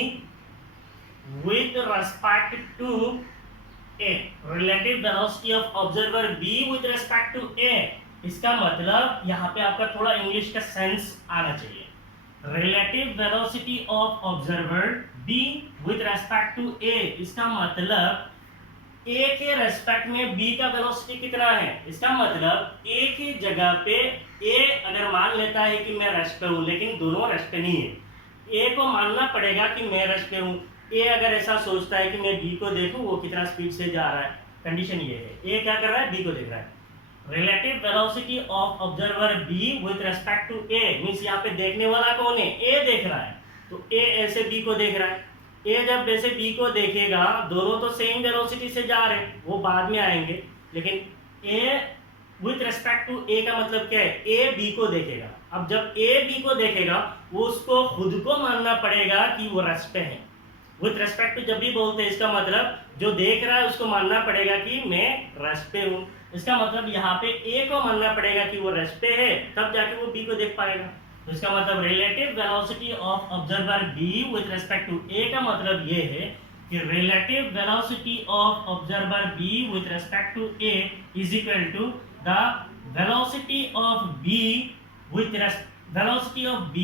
with respect to A, relative velocity of observer B with respect to A। इसका मतलब यहाँ पे आपका थोड़ा इंग्लिश का सेंस आना चाहिए। relative velocity of observer B with respect to A, इसका मतलब A के रेस्पेक्ट में B का वेलोसिटी कितना है। इसका मतलब A की जगह पे A अगर मान लेता है कि मैं रेस्ट पे हूँ, लेकिन दोनों रेस्ट पे नहीं है, A को मानना पड़ेगा कि मैं रेस्ट पे हूँ। ए अगर ऐसा सोचता है कि मैं बी को देखूं वो कितना स्पीड से जा रहा है, कंडीशन ये है ए क्या कर रहा है, बी को देख रहा है। Relative velocity of observer B with respect to A means यहाँ पे देखने वाला कौन है, ए देख रहा है, तो ए ऐसे बी को देख रहा है। ए जब ऐसे बी को देखेगा, दोनों तो सेम वेलोसिटी से जा रहे हैं, वो बाद में आएंगे, लेकिन ए विद रिस्पेक्ट टू ए का मतलब क्या है, ए बी को देखेगा। अब जब ए बी को देखेगा वो उसको खुद को मानना पड़ेगा कि वो रेस्ट पे है। विथ रेस्पेक्ट टू जब भी बोलते हैं इसका मतलब जो देख रहा है उसको मानना पड़ेगा कि मैं रेस्ट पे हूँ। इसका मतलब यहाँ पे ए को मानना पड़ेगा कि वो रेस्ट पे है, तब जाके वो बी को देख पाएगा। तो इसका मतलब relative velocity of observer B with respect to A का मतलब ये है कि relative velocity of observer B with respect to A is equal to the velocity of B with velocity of B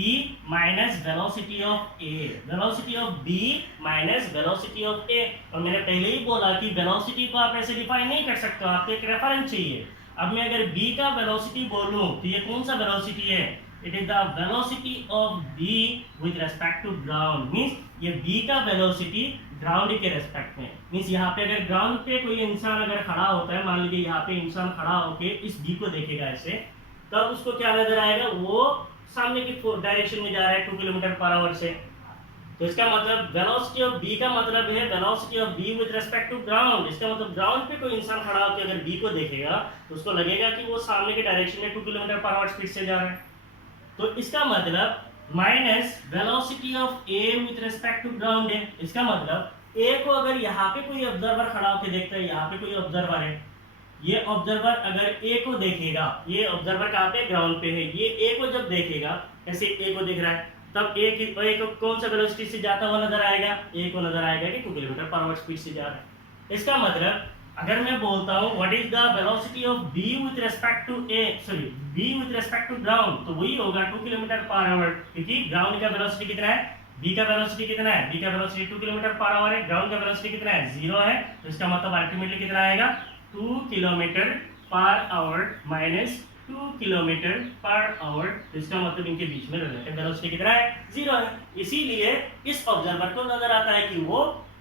minus velocity of A, velocity of B minus velocity of A। और मैंने पहले ही बोला कि velocity को आप ऐसे define नहीं कर सकते, आपको एक रेफरेंस चाहिए। अब मैं अगर B का velocity बोलूं तो ये कौन सा velocity है, it is the velocity of B with respect to ground, means ये B का velocity ground के रेस्पेक्ट में, मींस यहाँ पे अगर ग्राउंड पे कोई इंसान अगर खड़ा होता है, मान लीजिए यहाँ पे इंसान खड़ा होके इस B को देखेगा ऐसे, तब उसको क्या नजर आएगा, वो सामने की डायरेक्शन में जा रहा है 2 किलोमीटर पर आवर से। तो इसका मतलब वेलोसिटी ऑफ बी का मतलब है velocity of B with respect to ground. इसका मतलब ग्राउंड पे कोई इंसान खड़ा होकर अगर बी को देखेगा तो उसको लगेगा कि वो सामने के डायरेक्शन में 2 किलोमीटर पर आवर स्पीड से जा रहा है। तो इसका मतलब minus velocity of A with respect to ground है। इसका मतलब ए को अगर यहाँ पे कोई ऑब्जर्वर खड़ा होकर देखता है, यहाँ पे कोई ऑब्जर्वर है, ये ऑब्जर्वर अगर ए को देखेगा, ये ऑब्जर्वर कहाँ पे, ग्राउंड पे है, ये ए को जब देखेगा ऐसे ए को देख रहा है, तब ए को कौन सा वेलोसिटी से जाता हुआ नजर आएगा, ए को नजर आएगा कि 2 किलोमीटर पर आवर स्पीड से जा रहा है। इसका मतलब अगर मैं बोलता हूँ what is the velocity of B with respect to A, sorry B with respect to ground, तो वही होगा 2 किलोमीटर पर आवर, क्योंकि ग्राउंड का वेलोसिटी कितना है, बी का वेलोसिटी कितना है, बी का वेलोसिटी 2 किलोमीटर पर आवर है, ग्राउंड का वेलोसिटी कितना है, 0 है। तो इसका मतलब अल्टीमेटली कितना आएगा, 2 kilometre per our minus 2 kilometre per hour. तो इसका मतलब इनके बीच में रिलेटिव वेलोसिटी कितना है, 0 है। इसीलिए इस ऑब्जर्वर को नजर आता है कि वो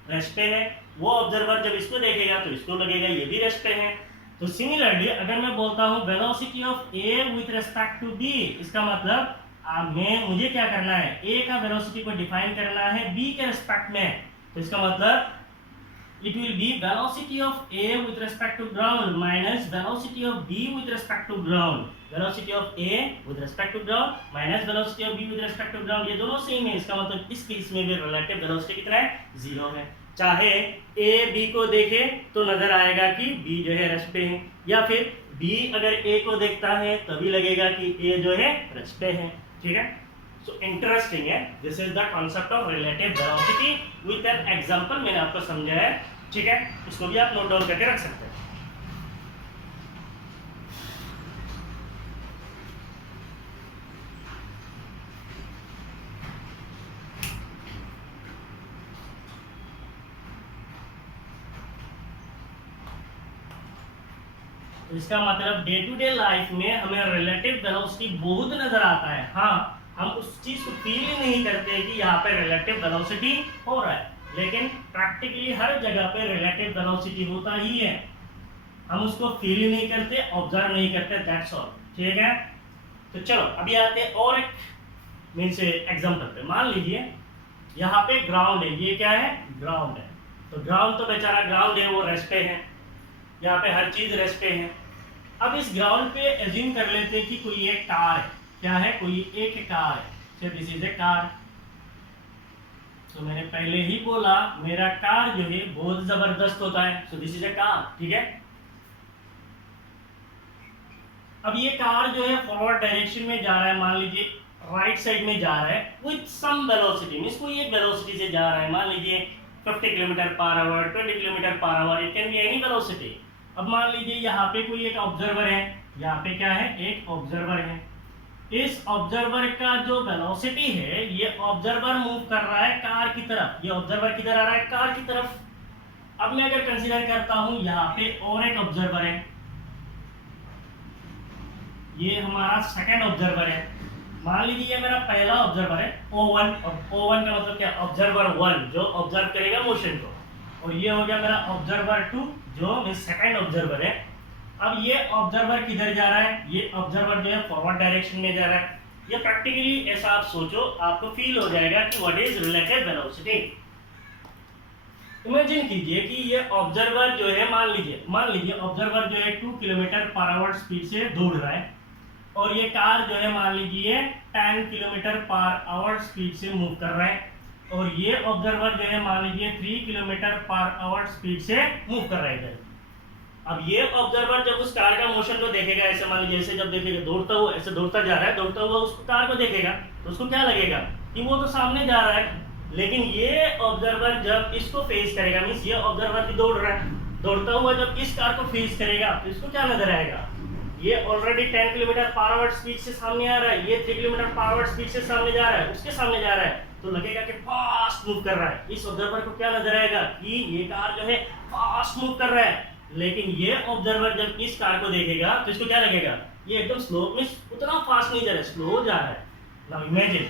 रेस्ट पे है, वो ऑब्जर्वर जब इसको देखेगा तो इसको लगेगा ये भी रेस्ट पे है। तो सिमिलरली अगर मैं बोलता हूँ velocity of A with respect to B, इसका मतलब मुझे क्या करना है, ए का वेलोसिटी को डिफाइन करना है बी के रिस्पेक्ट में। तो इसका मतलब it will be velocity of A with respect to ground minus velocity of B with respect to ground, velocity of A with respect to ground minus velocity of B with respect to ground, ये दोनों same है। इसका मतलब इस case में भी relative velocity कितना है, 0 है। चाहे A B को देखे तो नजर आएगा कि B जो है रेस्ट पे है, या फिर B अगर A को देखता है तभी लगेगा कि A जो है रेस्ट पे है। ठीक है, सो इंटरेस्टिंग है। This is the concept of relative velocity with an example, मैंने आपको समझाया है। ठीक है, इसको भी आप नोट डाउन करके रख सकते हैं। तो इसका मतलब डे टू डे लाइफ में हमें रिलेटिव वेलोसिटी बहुत नजर आता है। हाँ, हम उस चीज को फील ही नहीं करते कि यहाँ पे रिलेटिव वेलोसिटी हो रहा है, लेकिन प्रैक्टिकली हर जगह पे रिलेटिव वेलोसिटी होता ही है, हम उसको फील ही नहीं करते, ऑब्जर्व नहीं करते, दैट्स ऑल। ठीक है, तो चलो अभी आते हैं और एक मीन्स एग्जांपल पे। मान लीजिए यहाँ पे ग्राउंड है, ये क्या है, ग्राउंड है। तो ग्राउंड तो बेचारा ग्राउंड है, वो रेस्ट पे है, यहाँ पे हर चीज रेस्ट पे है। अब इस ग्राउंड पे एज्यूम कर लेते हैं कि कोई एक कार है, क्या है, कोई एक कार है, so this is A car. तो मैंने पहले ही बोला मेरा कार जो है बहुत जबरदस्त होता है, so this is A car. ठीक है, अब ये कार जो है फॉरवर्ड डायरेक्शन में जा रहा है, मान लीजिए राइट साइड में जा रहा है विथ सम वेलोसिटी, मींस कोई एक वेलोसिटी से जा रहा है, मान लीजिए 50 kilometre per our, 20 kilometre per our, it can be any velocity. अब मान लीजिए यहाँ पे कोई एक ऑब्जर्वर है, यहाँ पे क्या है, एक ऑब्जर्वर है। इस ऑब्जर्वर का जो वेलोसिटी है, ये ऑब्जर्वर मूव कर रहा है कार की तरफ, ये ऑब्जर्वर किधर आ रहा है, कार की तरफ। अब मैं अगर कंसीडर करता हूं यहाँ पे और एक ऑब्जर्वर है, ये हमारा सेकंड ऑब्जर्वर है। मान लीजिए ये मेरा पहला ऑब्जर्वर है O1, और O1 का मतलब क्या, ऑब्जर्वर 1 जो ऑब्जर्व करेगा मोशन को, और ये हो गया मेरा ऑब्जर्वर 2 जो सेकंड ऑब्जर्वर है। अब ये ऑब्जर्वर किधर जा रहा है, ये ऑब्जर्वर जो है फॉरवर्ड डायरेक्शन में जा रहा है। ये प्रैक्टिकली ऐसा आप सोचो, आपको फील हो जाएगा कि what is relative velocity. Imagine कीजिए कि ये ऑब्जर्वर जो है, मान लीजिए ऑब्जर्वर जो है 2 किलोमीटर पर आवर स्पीड से दौड़ रहा है, और ये कार जो है मान लीजिए 10 किलोमीटर पर आवर स्पीड से मूव कर रहा है, और ये ऑब्जर्वर जो है मान लीजिए 3 किलोमीटर पर आवर स्पीड से मूव कर रहा है इधर। अब ये ऑब्जर्वर जब उस कार का मोशन को देखेगा, ऐसे मान लीजिए ऐसे जब देखेगा दौड़ता हुआ, ऐसे दौड़ता जा रहा है, दौड़ता हुआ उस कार को देखेगा, तो उसको क्या लगेगा कि वो तो सामने जा रहा है। लेकिन ये ऑब्जर्वर जब इसको फेस करेगा, मींस ये ऑब्जर्वर भी दौड़ रहा है, दौड़ता हुआ जब इस कार को फेस करेगा तो इसको क्या नजर आएगा, ये already 10 kilometre per our speed से सामने आ रहा है, ये 3 किलोमीटर पर आवर स्पीड से सामने जा रहा है, उसके सामने जा रहा है, तो लगेगा कि फास्ट मूव कर रहा है। इस ऑब्जर्वर को क्या नजर आएगा कि ये कार जो है फास्ट मूव कर रहा है। लेकिन ये ऑब्जर्वर जब इस कार को देखेगा तो इसको क्या लगेगा, ये एकदम स्लो, मींस उतना फास्ट नहीं जा रहा है, स्लो जा रहा है। नाउ इमेजिन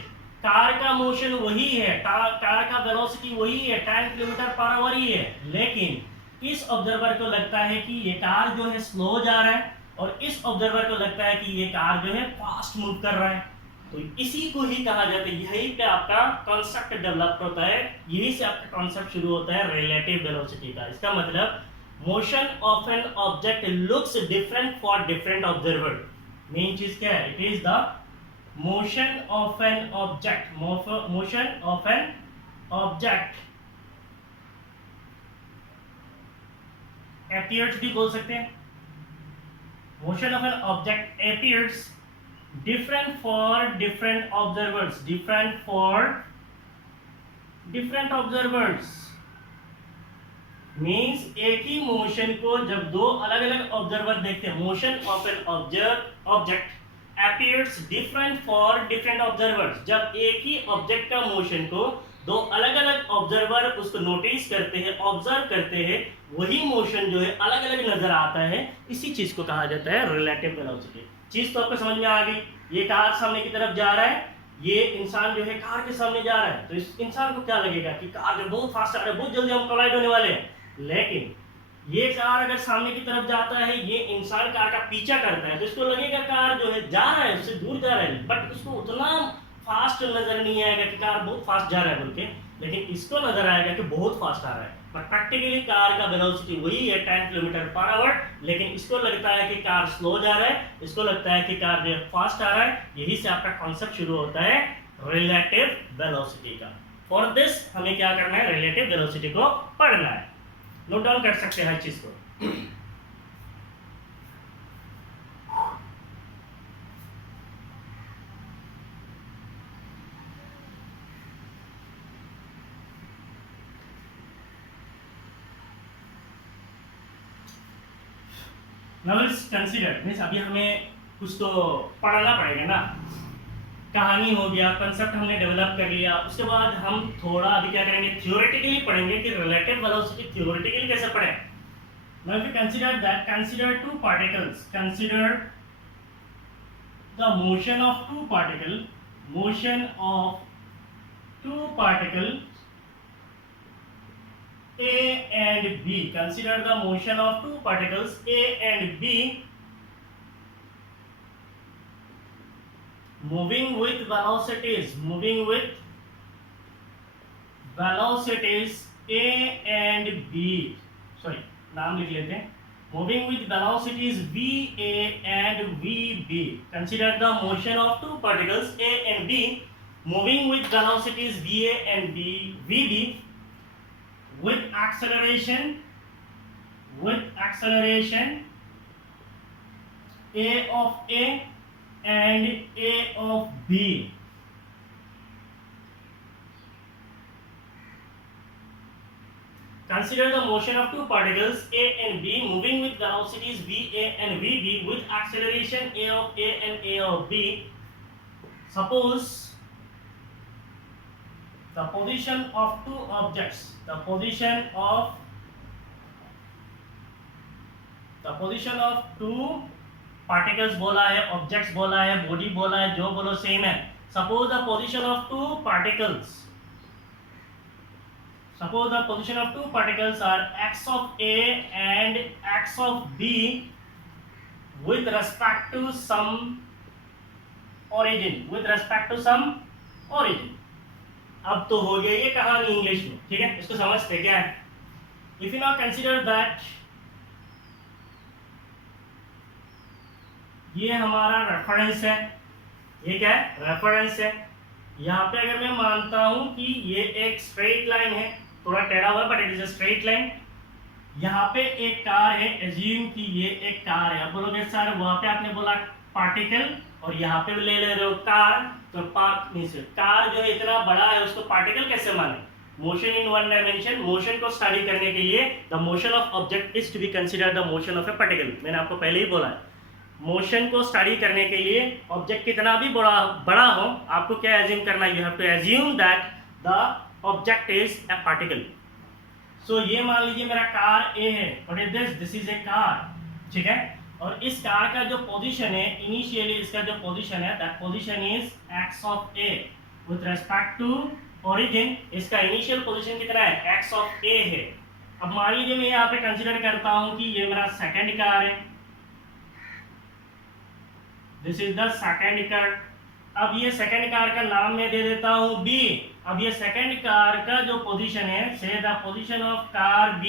कार का मोशन वही है, कार का वेलोसिटी वही है, 10 किलोमीटर पर आवर ही है, लेकिन इस ऑब्जर्वर को लगता है कि ये कार जो है स्लो जा रहा है, और इस ऑब्जर्वर को लगता है कि ये कार जो है फास्ट मूव कर रहा है। तो इसी को ही कहा जाता है, यही पे आपका कॉन्सेप्ट डेवलप होता है, यही से आपका कॉन्सेप्ट शुरू होता है रिलेटिव वेलोसिटी का। इसका मतलब motion of an object looks different for different observer. Main चीज क्या है, it is the motion of an object, motion of an object appears भी बोल सकते हैं। Motion of an object appears different for different observers, different for different observers means एक ही motion को जब दो अलग अलग ऑब्जर्वर देखते हैं, motion of an object appears different for different observers। जब एक ही ऑब्जेक्ट का मोशन को दो अलग अलग ऑब्जर्वर उसको नोटिस करते हैं, ऑब्जर्व करते हैं, वही मोशन जो है अलग अलग नजर आता है, इसी चीज को कहा जाता है रिलेटिव वेलोसिटी। चीज तो आपको समझ में आ गई, ये कार सामने की तरफ जा रहा है, ये इंसान जो है कार के सामने जा रहा है, तो इस इंसान को क्या लगेगा कि कार जो बहुत फास्ट आ रहा है, बहुत जल्दी हम कोलाइड होने वाले हैं। लेकिन ये कार अगर सामने की तरफ जाता है, ये इंसान कार का पीछा करता है, तो इसको लगेगा कार जो है जा रहा है, उससे दूर जा रहा है, बट उसको उतना फास्ट नजर नहीं आएगा कि कार बहुत फास्ट जा रहा है बोल के, लेकिन इसको नजर आएगा कि बहुत फास्ट आ रहा है। बट प्रैक्टिकली कार का वेलोसिटी वही है 10 किलोमीटर पर आवर, लेकिन इसको लगता है कि कार स्लो जा रहा है, इसको लगता है कि कार जो फास्ट आ रहा है। यही से आपका कॉन्सेप्ट शुरू होता है रिलेटिव वेलोसिटी का। फॉर दिस हमें क्या करना है, रिलेटिव वेलोसिटी को पढ़ना है, नोट डाउन कर सकते हैं हर चीज को। Now let's consider, मीन्स अभी हमें कुछ तो पढ़ना पड़ेगा ना, कहानी हो गया, कंसेप्ट हमने डेवलप कर लिया, उसके बाद हम थोड़ा अभी क्या करेंगे, थ्योरेटिकली पढ़ेंगे कि रिलेटिव वेलोसिटी थ्योरेटिकली कैसे पढ़ें। Now if you consider that, consider two particles, consider the motion of two particles A and B. Consider the motion of two particles A and B moving with velocities A and B. Sorry, नाम लिख लेते हैं. Moving with velocities VA and VB. Consider the motion of two particles A and B moving with velocities VA and VB with acceleration A of A and A of B. Consider the motion of two particles A and B moving with velocities VA and VB with acceleration A of A and A of B. Suppose the position of two objects, the position of two particles बोला है, objects बोला है, body बोला है, जो बोलो same है. Suppose the position of two particles are x of A and x of B with respect to some origin. अब तो हो गया ये कहानी इंग्लिश में, ठीक है. इसको समझते क्या है. If you not consider that ये हमारा रेफरेंस है, ये क्या है, रेफरेंस है. यहाँ पे अगर मैं मानता हूं कि ये एक स्ट्रेट लाइन है, थोड़ा टेढ़ा हुआ but it is a straight line. यहाँ पे एक कार है, एज्यूम कि ये एक कार है. अब बोलोगे सर वहां पे आपने बोला पार्टिकल और यहाँ पे ले रहे हो कार, तो कार जो है इतना बड़ा है उसको पार्टिकल कैसे माने. Motion in one dimension, motion को स्टडी करने के लिए the motion of object is to be consider the motion of a particle. मैंने आपको पहले ही बोला है, मोशन को स्टडी करने के लिए ऑब्जेक्ट कितना भी बड़ा हो, आपको क्या एज्यूम करना है, you have to assume that the object is a particle. So ये मान लीजिए मेरा कार ए है, what is this is A car, ठीक है. और इस कार का जो पोजीशन है, इनिशियली इसका जो पोजीशन है, that position is x of a with respect to origin. इसका इनिशियल पोजीशन कितना है, x ऑफ a है. अब मान लीजिए मैं यहाँ पे कंसीडर करता हूँ कि ये मेरा सेकंड कार है, this is the second car. अब ये सेकंड कार का नाम मैं दे देता हूँ B. अब ये सेकंड कार का जो पोजीशन है, say the position of car B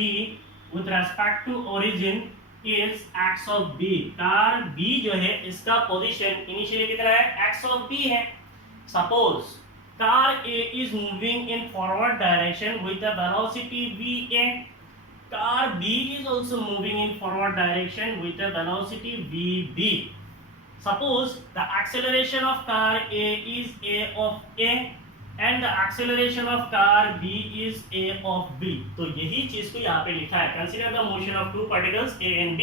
with respect to origin is x of b. Car B जो है इसका पोजीशन इनिशियली कितना है, x of b है. Suppose car A is moving in forward direction with the velocity va. Car B is also moving in forward direction with the velocity vb. Suppose the acceleration of car A is a of a and the acceleration of car B is a of b. तो यही चीज को यहाँ पे लिखा है, consider the motion of two particles A and B.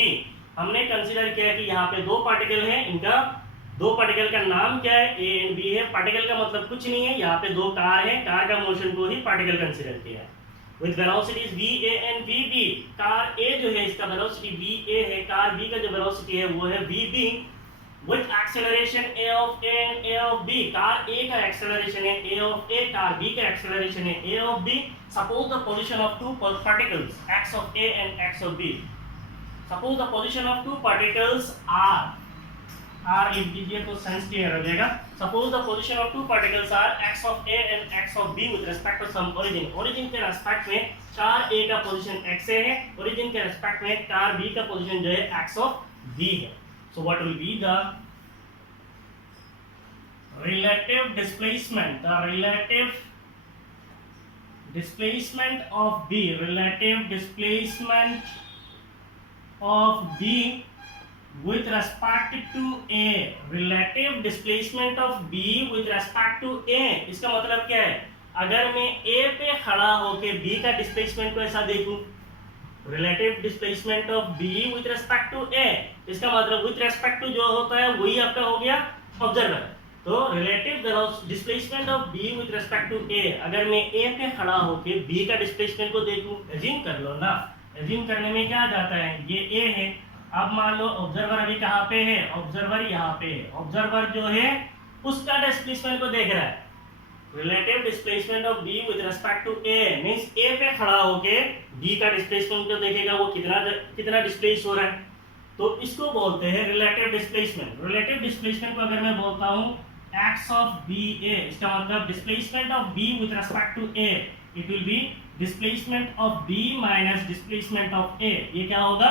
हमने consider किया कि यहाँ पे दो पार्टिकल हैं, इनका दो पार्टिकल का नाम क्या है, A and B है. पार्टिकल का मतलब कुछ नहीं है, यहाँ पे दो कार है, कार का मोशन को ही पार्टिकल कंसीडर किया है. With velocities VA and VB. Car A जो है इसका वेलोसिटी VA है, कार B का जो वेलोसिटी है वो है VB. With acceleration A of A and A of B. Car A का acceleration है A of A, car B का acceleration है A of B. Suppose the position of two particles x of A and x of B. Suppose the position of two particles R लिख दीजिए तो sense clear हो जाएगा. Suppose the position of two particles are x of A and x of B with respect to some origin. Origin के respect में car A का position x A है, origin के रेस्पेक्ट में कार B का position जो है x of B है. So what will be the relative displacement? The relative displacement of B. Relative displacement of B with respect to A. Relative displacement of B with respect to A. इसका मतलब क्या है? अगर मैं A पे खड़ा होके B का डिस्प्लेसमेंट को ऐसा देखूं, relative displacement of B with respect to A, इसका मतलब विद रिस्पेक्ट टू जो होता है वही आपका हो गया ऑब्जर्वर. तो relative displacement of B with respect to A, अगर मैं A पे खड़ा होके B का डिस्प्लेसमेंट को देखूं, एज्यूम कर लो ना एज्यूम करने में क्या जाता है, ये ए है। अब मान लो ऑब्जर्वर अभी कहाँ पे है, ऑब्जर्वर यहाँ पे है। ऑब्जर्वर जो है उसका डिस्प्लेसमेंट को देख रहा है। Relative displacement of B with respect to A means A पे खड़ा होके बी का डिस्प्लेसमेंट को देखेगा, वो कितना कितना डिस्प्लेस हो रहा है। तो इसको बोलते हैं रिलेटिव डिस्प्लेसमेंट। रिलेटिव डिस्प्लेसमेंट को अगर मैं बोलता हूँ एक्स ऑफ बी ए, इसका मतलब displacement of B with respect to A, it will be displacement of B minus displacement of A. ये क्या होगा,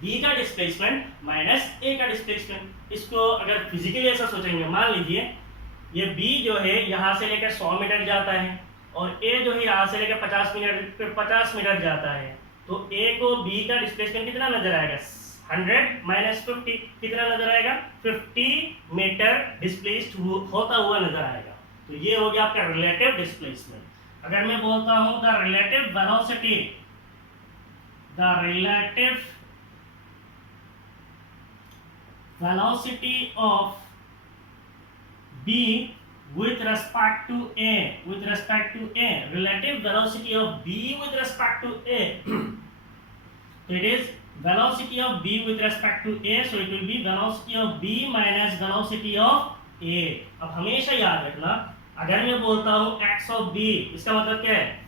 बी का डिस्प्लेसमेंट माइनस ए का डिस्प्लेसमेंट। इसको अगर फिजिकली ऐसा सोचेंगे, मान लीजिए ये बी जो है यहाँ से लेकर 100 मीटर जाता है और ए जो है यहाँ से लेकर 50 मीटर जाता है। तो ए को बी का डिस्प्लेसमेंट कितना नजर आएगा, 100 माइनस 50 कितना नजर आएगा, 50 मीटर डिस्प्लेस्ड होता हुआ नजर आएगा। तो ये हो गया आपका रिलेटिव डिस्प्लेसमेंट। अगर मैं बोलता हूं the relative velocity, the relative velocity of B with respect to A, with respect to A, relative velocity of B with respect to A. It is velocity of B with respect to A, so it will be velocity of B minus velocity of A. अब हमेशा याद रखना, अगर मैं बोलता हूँ x of B, इसका मतलब क्या है,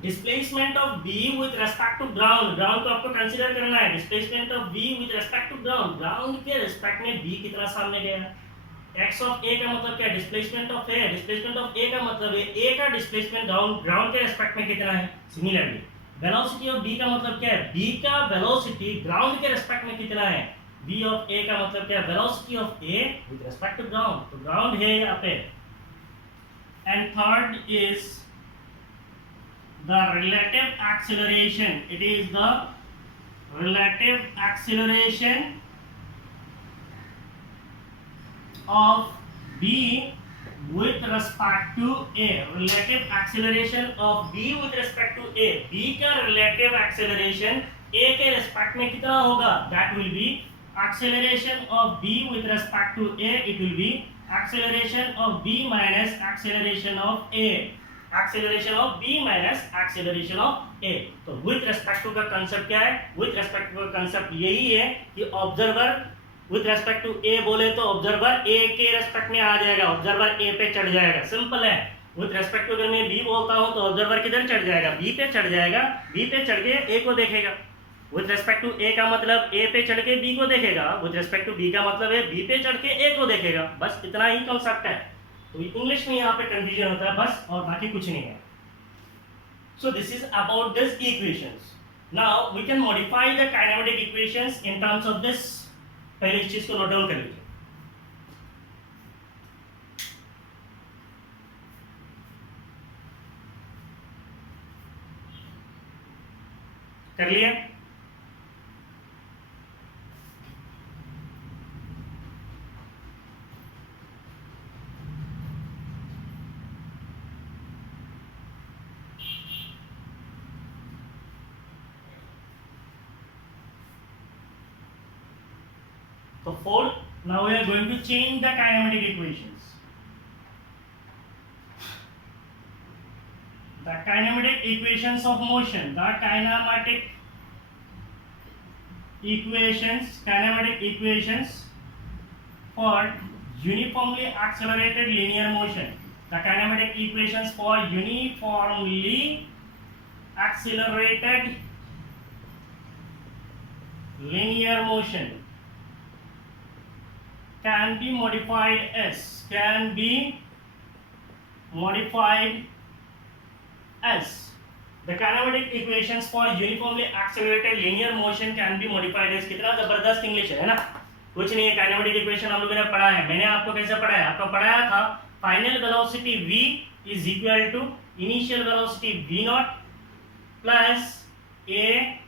displacement of B with respect to ground. Ground को आपको कंसीडर करना है। Displacement of B with respect to ground, ground के रेस्पेक्ट में बी कितना सामने गया। एक्स ऑफ ए का मतलब क्या है, displacement of A. Displacement of A का मतलब है ए का डिस्प्लेसमेंट ग्राउंड के रेस्पेक्ट में कितना है। सिमिलरली वेलोसिटी ऑफ बी का मतलब क्या है, बी का वेलोसिटी ग्राउंड के रेस्पेक्ट में कितना है। बी ऑफ ए का मतलब क्या है, velocity of A with respect to ground. तो ग्राउंड है यहाँ पे। And third is the relative acceleration. It is the relative acceleration of B with respect to A. Relative acceleration of B with respect to A. B का relative acceleration A के respect में कितना होगा, that will be acceleration of B with respect to A. It will be acceleration of B minus acceleration of A. Acceleration of B minus acceleration of A. तो with respect to का concept क्या है, with respect to का concept यही है कि observer with respect to A बोले तो ऑब्जर्वर ए के रेस्पेक्ट में आ जाएगा, ऑब्जर्वर ए पे चढ़ जाएगा, सिंपल है। विथ रेस्पेक्ट टू अगर मैं बी बोलता हूं तो ऑब्जर्वर किधर चढ़ जाएगा, बी पे चढ़ जाएगा, बी पे चढ़ के ए को देखेगा। विथ रेस्पेक्ट टू ए का मतलब ए पे चढ़ के बी को देखेगा, विथ रेस्पेक्ट टू बी का मतलब है बी पे चढ़ के ए को देखेगा। बस इतना ही कांसेप्ट है। तो इंग्लिश में यहाँ पे कंफ्यूजन होता है बस, और बाकी कुछ नहीं है। So this is about this equations. Now we can modify the kinematic equations in terms of this. पहले इस चीज को नोट डाउन कर लीजिए। कर लिया? So fourth, now we are going to change the kinematic equations. The kinematic equations of motion, the kinematic equations for uniformly accelerated linear motion. The kinematic equations for uniformly accelerated linear motion can be modified as the kinematic equations for uniformly accelerated linear motion can be modified as। कितना जबरदस्त English है ना, कुछ नहीं है। Kinematic equation हम लोगों ने पढ़ा है, मैंने आपको कैसे पढ़ाया, आपको पढ़ाया था final velocity v is equal to initial velocity v not plus at।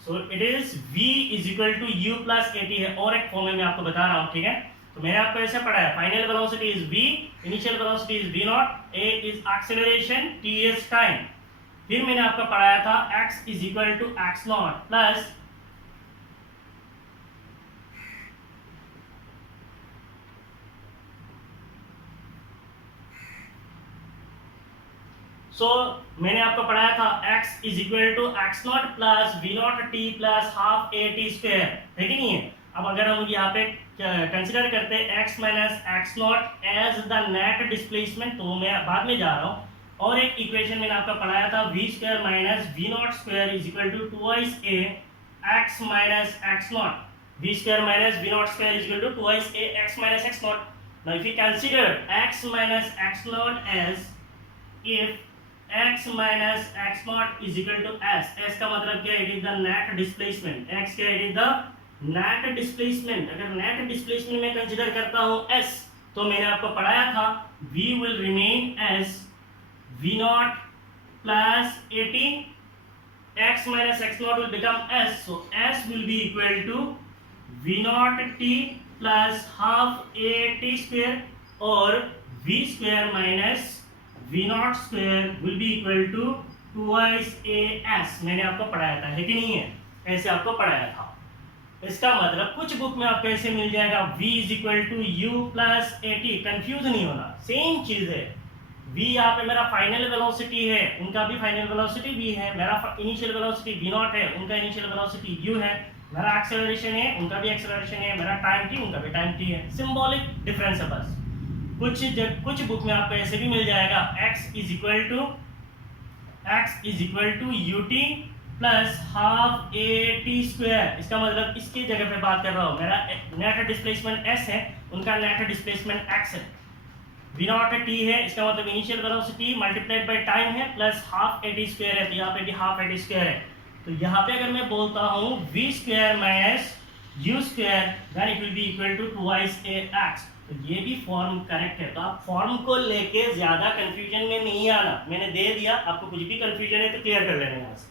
So it is v is equal to u plus at है, और एक फॉर्म में मैं आपको बता रहा हूँ, ठीक है। तो मैंने आपको ऐसे पढ़ाया, final velocity is v, initial velocity is v not, a is acceleration, t is time. फिर मैंने आपको पढ़ाया था x is equal to x not plus so मैंने आपको पढ़ाया था x is equal to x not plus v not t plus half a t square, है कि नहीं है। अब अगर हम यहाँ पे कंसिडर करते हैं x minus x not as the net displacement, तो मैं बाद में जा रहा हूँ। और एक इक्वेशन मैंने आपको पढ़ाया था v square minus v not square is equal to twice a x minus x not, v square minus v naught square is equal to twice a x minus x naught. Now if we consider x minus x naught as if x minus x naught is equal to s, s का मतलब क्या है, it is the net displacement, x क्या है, it is the net displacement। अगर net displacement में consider करता हूँ s, तो मैंने आपको पढ़ाया था v will remain as v naught plus at, x minus x naught will become s, so s will be equal to v naught t plus half a t square और v square minus v naught square will be equal to twice a s। मैंने आपको पढ़ाया था, है कि नहीं है, ऐसे आपको पढ़ाया था। इसका मतलब कुछ बुक में आपको ऐसे मिल जाएगा v is equal to u plus at, confuse नहीं होना, सेम चीज है। v यहाँ पे मेरा फाइनल वेलोसिटी है, उनका भी फाइनल वेलोसिटी v है, मेरा इनिशियल वेलोसिटी v नॉट है, उनका इनिशियल वेलोसिटी u है, मेरा एक्सेलरेशन है, उनका भी एक्सेलरेशन है, मेरा टाइम t, उनका भी टाइम t है, सिंबॉलिक डिफरेंस है बस। कुछ बुक में आपको ऐसे भी मिल जाएगा x इज इक्वल टू ut plus half a t square. इसका मतलब इसकी जगह पे बात कर रहा हूँ, मेरा नेट डिस्प्लेसमेंट s है, उनका नेट डिस्प्लेसमेंट x है, v नॉट t है, इसका मतलब initial velocity multiplied by time है plus half a t square है, तो यहाँ पे भी हाफ ए टी स्क्वायर है। तो यहाँ पे अगर मैं बोलता हूँ v square minus u square then it will be equal to twice a x, तो ये भी फॉर्म करेक्ट है। तो आप फॉर्म को लेके ज्यादा कंफ्यूजन में नहीं आना, मैंने दे दिया, आपको कुछ भी कंफ्यूजन है तो क्लियर कर लेना यहाँ से।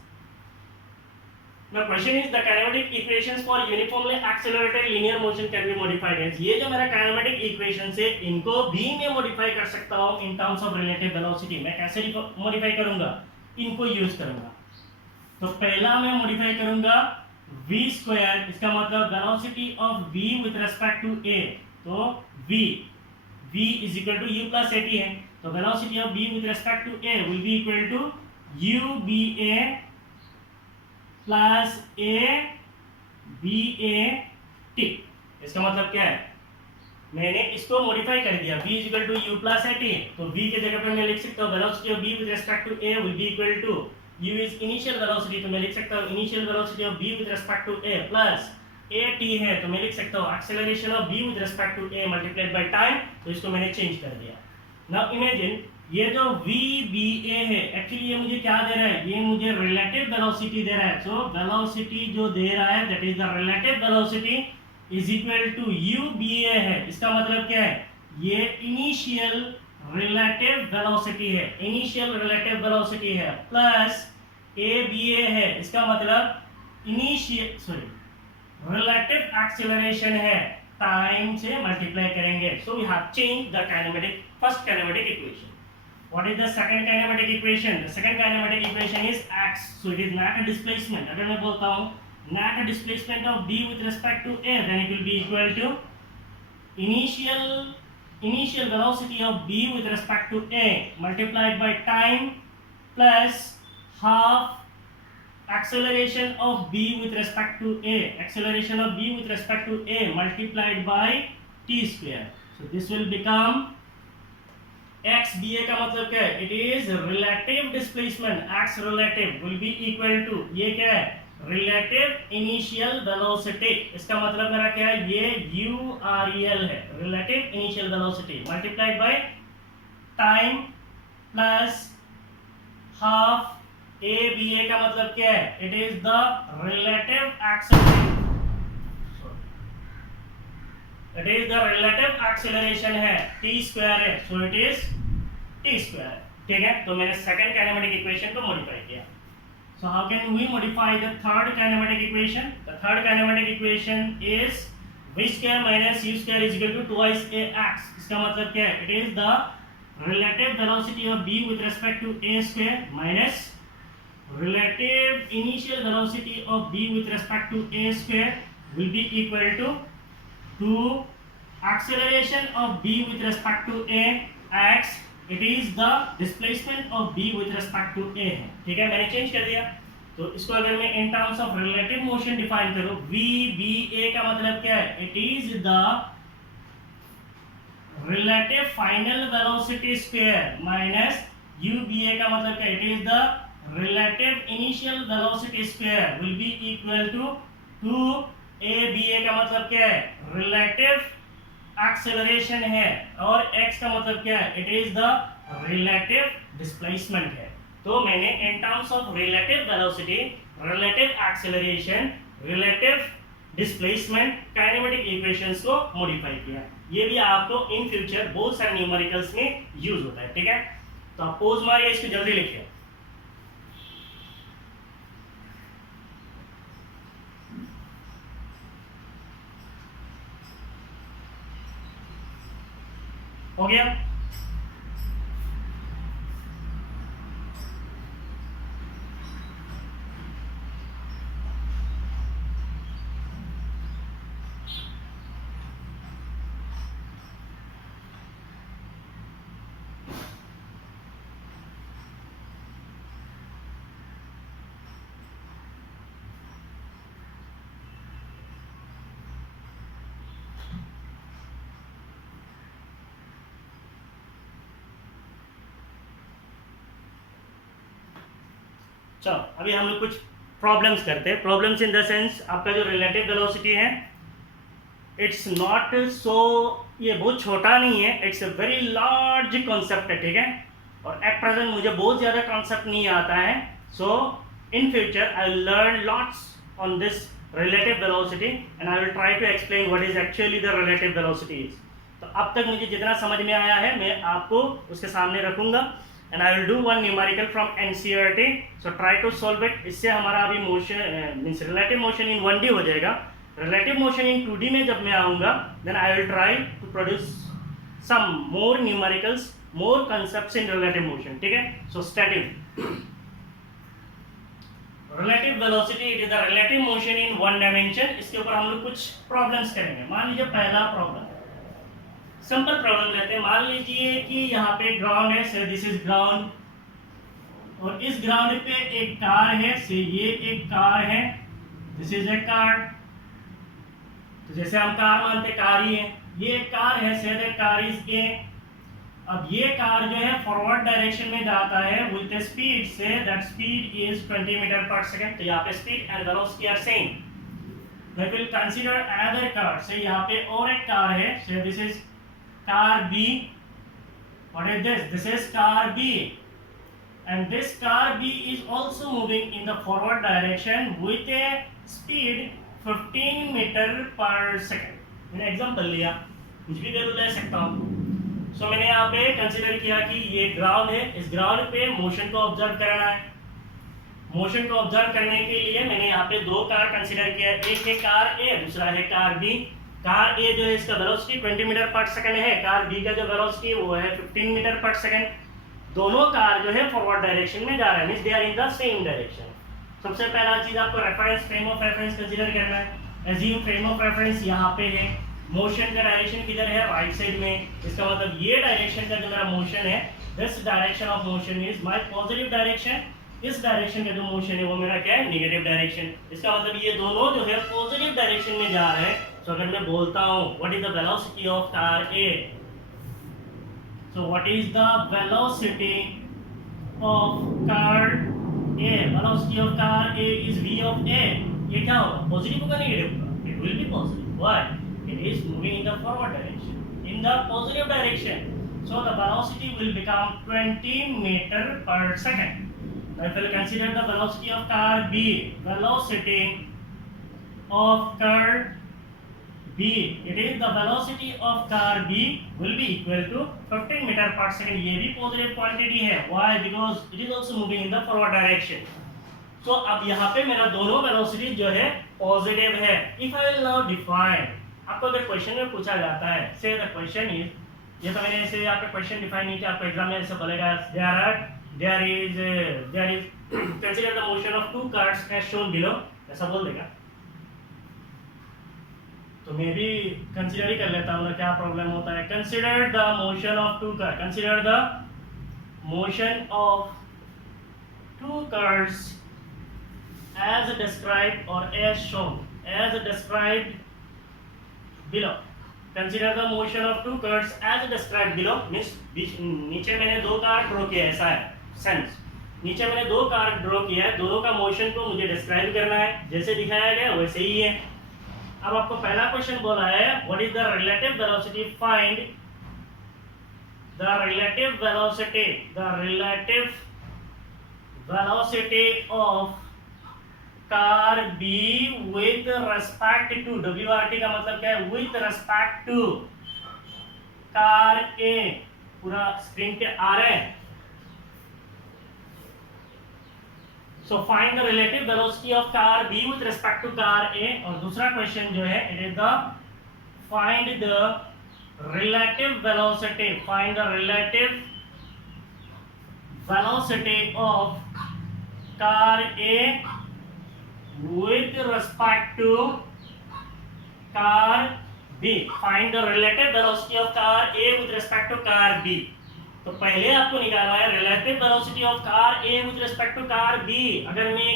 Now question is the kinematic equations for uniformly accelerated linear motion can be modified as, ये जो मेरा kinematic equations है इनको भी मैं modify कर सकता हूँ in terms of relative velocity। मैं कैसे modify करूँगा, इनको यूज करूँगा। तो पहला मैं मॉडिफाई करूंगा v स्क्वायर, इसका मतलब velocity of v with respect to a, तो v is equal to u plus at है, तो velocity of v with respect to a will be equal to uba plus a इसका मतलब क्या है, मैंने इसको मॉडिफाई कर दिया, v is equal to u plus at, तो v के जगह पर मैं लिख सकता हूँ velocity of v with respect to a will be equal to u is initial velocity, तो मैं लिख सकता हूँ initial velocity of v with respect to a plus at है, तो मैं लिख सकता हूँ acceleration of v with respect to a multiplied by time, तो इसको मैंने चेंज कर दिया। नाउ इमेजिन ये जो vba है एक्चुअली ये मुझे क्या दे रहा है, ये मुझे रिलेटिव वेलोसिटी दे रहा है। सो वेलोसिटी जो दे रहा है that is the relative velocity is equal to uba है, इसका मतलब क्या है, ये इनिशियल रिलेटिव वेलोसिटी है, इनिशियल रिलेटिव वेलोसिटी है प्लस ABA है, इसका मतलब रिलेटिव एक्सेलरेशन है, टाइम से मल्टीप्लाई करेंगे। So we have change the kinematic first kinematic equation. What is the second kinematic equation? The second kinematic equation is x, so it is net displacement. अगर मैं बोलता हूं net displacement of b with respect to a then it will be equal to initial velocity of b with respect to a multiplied by time plus half acceleration of b with respect to a, acceleration of b with respect to a multiplied by t square, so this will become x ba का मतलब क्या है, it is relative displacement, x relative will be equal to, ये क्या है, relative initial velocity, इसका मतलब मेरा क्या है, ये UREL है, relative initial velocity multiplied by time plus half ABA का मतलब क्या है, it is the relative acceleration, it is the relative acceleration है, t स्क्वायर है, so it is t square. ठीक है, तो मैंने सेकंड काइनेमेटिक इक्वेशन को मॉडिफाई किया। So how can we modify the third kinematic equation? The third kinematic equation is v square minus u square is equal to twice a x. इसका मतलब क्या है? It is the relative velocity of b with respect to a square minus relative initial velocity of b with respect to a square will be equal to acceleration of b with respect to a x it is the displacement of B with respect to a है, ठीक है, मैंने change कर दिया। तो इसको अगर मैं in terms of relative motion define करूं, वी बी ए का मतलब क्या है, it is the relative final velocity square minus u b a का मतलब क्या है, it is the relative initial velocity square will be equal to a b a का मतलब क्या है, रिलेटिव एक्सेलरेशन है, और x का मतलब क्या है, it is the relative displacement है। तो मैंने इन terms of relative velocity, relative acceleration, relative displacement kinematic equations को मॉडिफाई किया। ये भी आपको इन फ्यूचर बहुत सारे न्यूमेरिकल्स में यूज होता है, ठीक है। तो आप पोज मारिए, इसको जल्दी लिखिए। हो गया? चलो अभी हम लोग कुछ प्रॉब्लम्स करते हैं। प्रॉब्लम्स इन द सेंस, आपका जो रिलेटिव वेलोसिटी है, इट्स नॉट सो, ये बहुत छोटा नहीं है, it's a very large concept है, ठीक है। और एट प्रेजेंट मुझे बहुत ज़्यादा कॉन्सेप्ट नहीं आता है, so in future I will learn lots on this relative velocity and I will try to explain what is actually the relative velocity is. तो अब तक मुझे जितना समझ में आया है मैं आपको उसके सामने रखूंगा and I will do one numerical from NCERT, so try to solve it। इससे हमारा अभी motion means relative motion in 1D हो जाएगा। रिलेटिव मोशन इन 2D में जब मैं आऊँगा then I will try to produce some more numericals, more concepts in relative motion, ठीक है। so stay tuned। relative velocity it is the relative motion in one dimension। इसके ऊपर हम लोग कुछ प्रॉब्लम्स करेंगे। मान लीजिए पहला प्रॉब्लम, सिंपल प्रॉब्लम लेते हैं। मान लीजिए कि यहाँ पे ग्राउंड है, से दिस इज ग्राउंड, और इस ग्राउंड पे एक कार है, से ये एक कार है, दिस इज ए कार। तो जैसे हम कार मानते कार ही है, ये एक कार है, so that car is a. अब ये कार जो है फॉरवर्ड डायरेक्शन में जाता है with the speed, say that speed is 20 metre per second. तो यहाँ पे speed and velocity are same. We will consider another car, say यहाँ पे और एक कार है, say this is car B। What is this? This is car B, and this car B is also moving in the forward direction with a speed 15 meter per second। मैंने example लिया, कुछ भी value ले सकता हूँ। सो मैंने यहाँ पे कंसीडर किया कि ये ग्राउंड है, इस ग्राउंड पे मोशन को ऑब्जर्व करना है। मोशन को ऑब्जर्व करने के लिए मैंने यहाँ पे दो कार कंसीडर किया, एक है कार ए, दूसरा है कार बी। कार ए जो है इसका वेलोसिटी 20 मीटर पर सेकंड है, कार बी का जो वेलोसिटी वो है 15 मीटर पर सेकंड। दोनों कार जो है फॉरवर्ड डायरेक्शन में जा रहे हैं, means they are in the same direction. सबसे पहला चीज आपको reference frame of reference consider करना है। एज्यूम फ्रेम ऑफ रेफरेंस यहाँ पे है, मोशन का डायरेक्शन किधर है, राइट साइड में। इसका मतलब ये डायरेक्शन का जो मेरा मोशन है, this direction of motion is my positive direction. इस डायरेक्शन का जो मोशन है वो मेरा क्या है, नेगेटिव डायरेक्शन। इसका मतलब ये दोनों जो है पॉजिटिव डायरेक्शन में जा रहे हैं। तो अगर मैं बोलता हूँ what is the velocity of car A, so what is the velocity of car A, velocity of car A is v of a। ये क्या होगा, पॉजिटिव होगा नेगेटिव होगा, it will be positive. Why, it is moving in the forward direction, in the positive direction, so the velocity will become 20 meter per second। Now if we consider the velocity of car B, velocity of car B, it is the velocity of car B will be equal to 15 meter per second। ये भी positive quantity है, why, because it is also moving in the forward direction। So अब यहाँ पे मेरा दोनों velocity जो है positive है। If I will now define, आपको अगर क्वेश्चन में पूछा जाता है, say the question is, ये तो मैंने ऐसे यहाँ पे क्वेश्चन डिफाइन नहीं किया, आपको एग्जाम में ऐसे बोलेगा there is consider the motion of two cars as shown below, ऐसा बोल देगा। तो मैं भी कंसीडर ही कर लेता हूँ ना, क्या प्रॉब्लम होता है। Consider the motion of two car, consider the motion of two cars as described or as shown, as described below. Consider the motion of two cars as described below. Means नीचे मैंने दो car draw किया, ऐसा है sense. नीचे मैंने दो car draw किया है, दोनों का मोशन को मुझे डिस्क्राइब करना है, जैसे दिखाया गया वैसे ही है। अब आपको पहला क्वेश्चन बोला है what is the relative velocity, find the relative velocity, the relative velocity of car B with respect to, WRT का मतलब क्या है, with respect to car A. पूरा स्क्रीन पे आ रहा है। So find the relative velocity of car B with respect to car A। और दूसरा क्वेश्चन जो है it is the find the relative velocity, find the relative velocity of car A with respect to car B। Find the relative velocity of car A with respect to car B। तो पहले आपको निकालना है relative velocity of car A with respect to car b. अगर मैं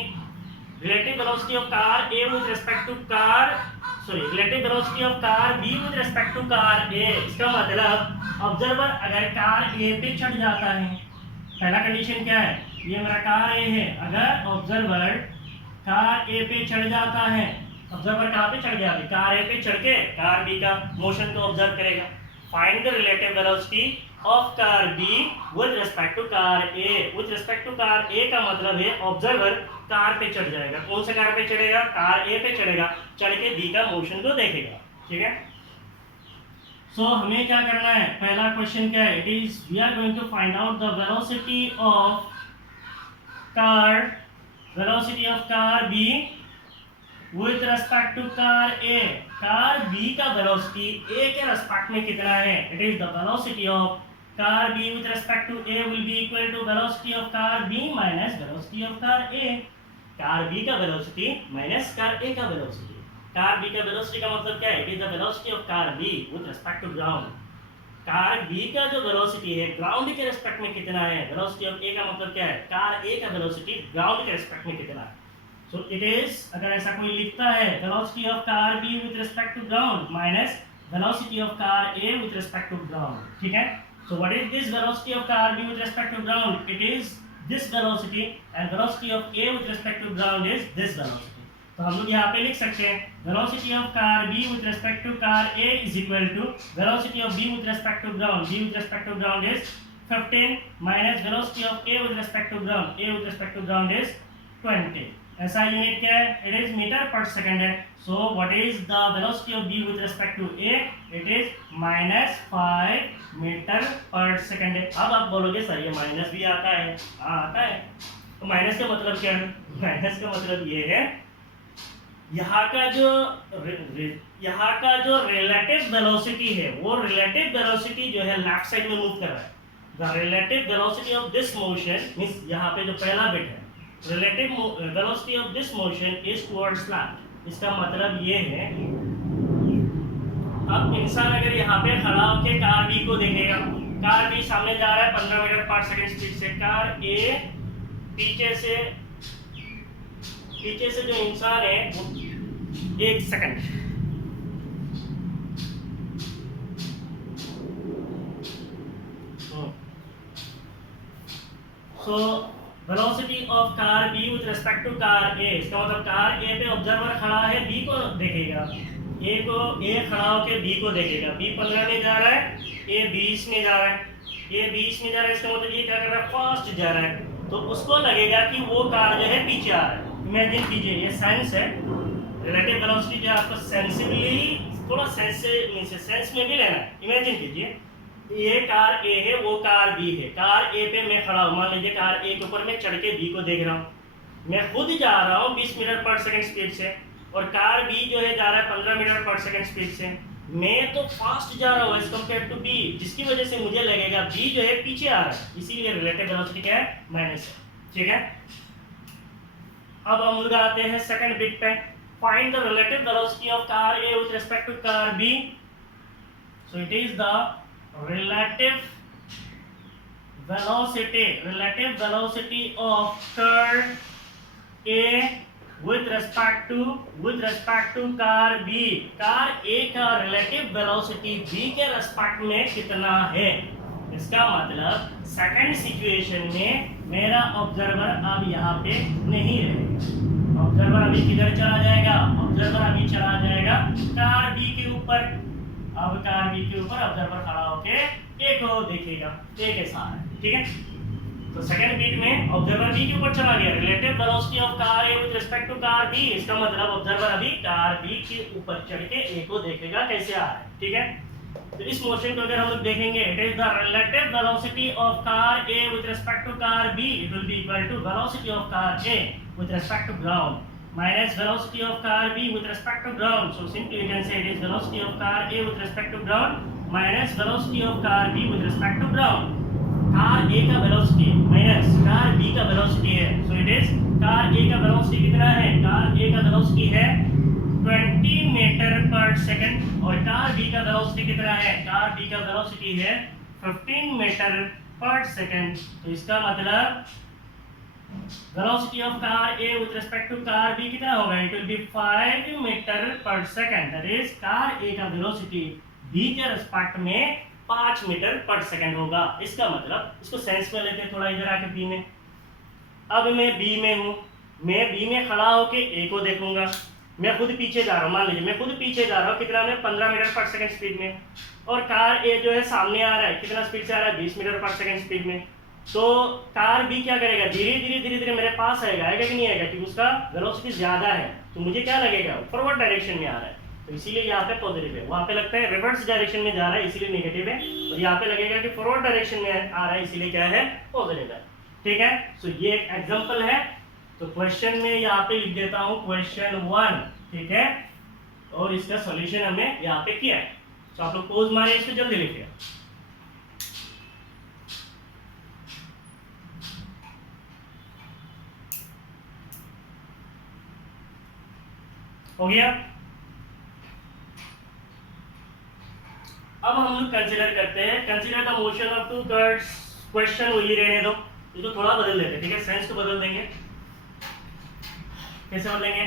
relative velocity of car A with respect to car relative velocity of car B with respect to car a, इसका मतलब observer अगर कार ए पे चढ़ जाता है, पहला कंडीशन क्या है, ये मेरा कार ए है, अगर ऑब्जर्वर कार ए पे चढ़ जाता है, ऑब्जर्वर कहाँ पे चढ़ गया, कार ए पे चढ़ के कार बी का मोशन को ऑब्जर्व करेगा। Find the relative velocity of car B with respect to car A. With respect to car ए का मतलब है ऑब्जर्वर कार पे चढ़ जाएगा। कौन सा कार पे चढ़ेगा, कार ए पे चढ़ेगा, चढ़ के बी का मोशन को देखेगा। ठीक है, सो हमें क्या करना है, पहला क्वेश्चन क्या है, it is we are going to find out the velocity of car B with respect to car A. Car B का वेलोसिटी ए के रेस्पेक्ट में कितना है, it is the velocity of car B with respect to A will be equal to velocity of car B minus velocity of car A. Car B का velocity minus car ए का velocity. Car B का velocity का मतलब क्या है, it is the velocity of car B with respect to ground. Car B का जो velocity है ग्राउंड के रिस्पेक्ट में कितना है, वेलोसिटी ऑफ ए का मतलब क्या है, कार ए का वेलोसिटी ग्राउंड के रिस्पेक्ट में कितना है। सो इट इज, अगर ऐसा कोई लिखता है, velocity of car B with respect to ground minus velocity of car A with respect to ground. ठीक है, so what is this velocity of car B with respect to ground, it is this velocity and velocity of A with respect to ground is this velocity. तो हम लोग यहाँ पे लिख सकते हैं velocity of car B with respect to car A is equal to velocity of B with respect to ground, B with respect to ground is 15 minus velocity of A with respect to ground, A with respect to ground is 20। ऐसा unit क्या है, it is metre per second है। So what is the velocity of B with respect to A, it is -5 metre per second है। अब आप बोलोगे sir ये minus भी आता है, हाँ आता है। तो माइनस का मतलब क्या है, माइनस का मतलब ये है यहाँ का जो रिलेटिव वेलोसिटी है, वो रिलेटिव वेलोसिटी जो है लेफ्ट साइड में मूव कर रहा है। The relative velocity of this motion means यहाँ पे जो पहला बिट है, relative velocity of this motion is towards left। इसका मतलब ये है, अब इंसान अगर यहाँ पे खड़ा होकर कार बी को देखेगा, कार बी सामने जा रहा है 15 मीटर पर सेकंड स्पीड से, कार ए पीछे से जो इंसान है वो 1 second, so velocity of car B with respect to car a, इसका मतलब कार ए पे ऑब्जर्वर खड़ा है, बी को देखेगा, ए खड़ा होकर बी को देखेगा, बी 15 में जा रहा है, ए 20 में जा रहा है, इसका मतलब ये क्या कर रहा है, फास्ट जा रहा है, तो उसको लगेगा कि वो कार जो है पीछे आ रहा है। इमेजिन कीजिए, ये सेंस है, रिलेटिव वेलोसिटी जो आपको सेंसिबली थोड़ा सेंस में भी लेना है। इमेजिन कीजिए ये कार ए है, वो कार बी है, कार ए पे मैं खड़ा हूँ, मान लीजिए कार ए के ऊपर मैं चढ़ के बी को देख रहा हूँ, मैं खुद जा रहा हूँ 20 मीटर पर सेकंड स्पीड से, और कार बी जो है जा रहा है 15 मीटर पर सेकंड स्पीड से। मैं तो फास्ट जा रहा हूँ एज कम्पेयर टू बी, जिसकी वजह से मुझे लगेगा बी जो है पीछे आ रहा है, इसीलिए रिलेटिव वेलोसिटी क्या है, माइनस है। ठीक है, अब हम लोग आते हैं सेकंड बिट पे, find the relative velocity of car A with respect to car B. So it is the relative velocity, relative velocity of curve A with respect to car B. Car A का relative velocity B के respect में कितना है? इसका मतलब second situation में मेरा observer अब यहाँ पे नहीं रहेगा। ऑब्जर्वर अभी किधर चला जाएगा? ऑब्जर्वर अभी चला जाएगा कार B के ऊपर। अब कार B के ऊपर ऑब्जर्वर खड़ा होके A को देखेगा, A के साथ, ठीक है। तो सेकंड बीट में ऑब्जर्वर B के ऊपर चला गया, relative velocity of car A with respect to car B। इसका मतलब ऑब्जर्वर अभी कार B के ऊपर चढ़ के A को देखेगा कैसे आ रहा है, ठीक है। तो इस मोशन को अगर हम लोग देखेंगे, it is the relative velocity of car A with respect to car B, it will be equal to velocity of car A with respect to ground minus velocity of car B with respect to ground. So simply you can say it is velocity of car A with respect to ground minus velocity of car B with respect to ground. Car A का velocity minus car B का velocity है, so it is car A का velocity कितना है? Car A का velocity है 20 metre per second और car B का वेलोसिटी कितना है? कार B का वेलोसिटी है 15 मीटर पर सेकंड। तो इसका मतलब velocity of car A with respect to car B कितना होगा? It will B 5 metre per second. That is car A का वेलोसिटी B के रिस्पेक्ट में 5 मीटर पर सेकंड होगा। इसका मतलब इसको सेंस में लेते हैं थोड़ा, इधर आके B में। अब मैं B में हूँ, मैं B में खड़ा होके A को देखूंगा। मैं खुद पीछे जा रहा हूँ, मान लीजिए मैं खुद पीछे जा रहा हूँ, कितना में 15 मीटर पर सेकंड स्पीड में, और कार A जो है सामने आ रहा है, कितना स्पीड से आ रहा है? 20 मीटर पर सेकंड स्पीड में। तो कार B क्या करेगा? धीरे धीरे मेरे पास आएगा कि नहीं आएगा? क्योंकि उसका वेलोसिटी ज्यादा है, तो मुझे क्या लगेगा? फॉरवर्ड डायरेक्शन में आ रहा है, तो इसीलिए यहाँ पे पॉजिटिव है। वहाँ पे लगता है रिवर्स डायरेक्शन में जा रहा है, इसीलिए नेगेटिव है। और यहाँ पे लगेगा कि फॉरवर्ड डायरेक्शन में आ रहा है, इसीलिए क्या है? पॉजिटिव है, ठीक है। सो ये एक एग्जांपल है। तो क्वेश्चन में यहाँ पे लिख देता हूँ क्वेश्चन 1, ठीक है, और इसका सॉल्यूशन हमने यहाँ पे किया है। तो आप लोग पोज मारिए, इसको जल्दी लिखिए। हो गया। अब हम लोग कंसीडर करते हैं, consider the motion of to curves. Question वही रहने दो, इसको थोड़ा बदल देते हैं, ठीक है। सेंस को बदल देंगे। कैसे बदलेंगे?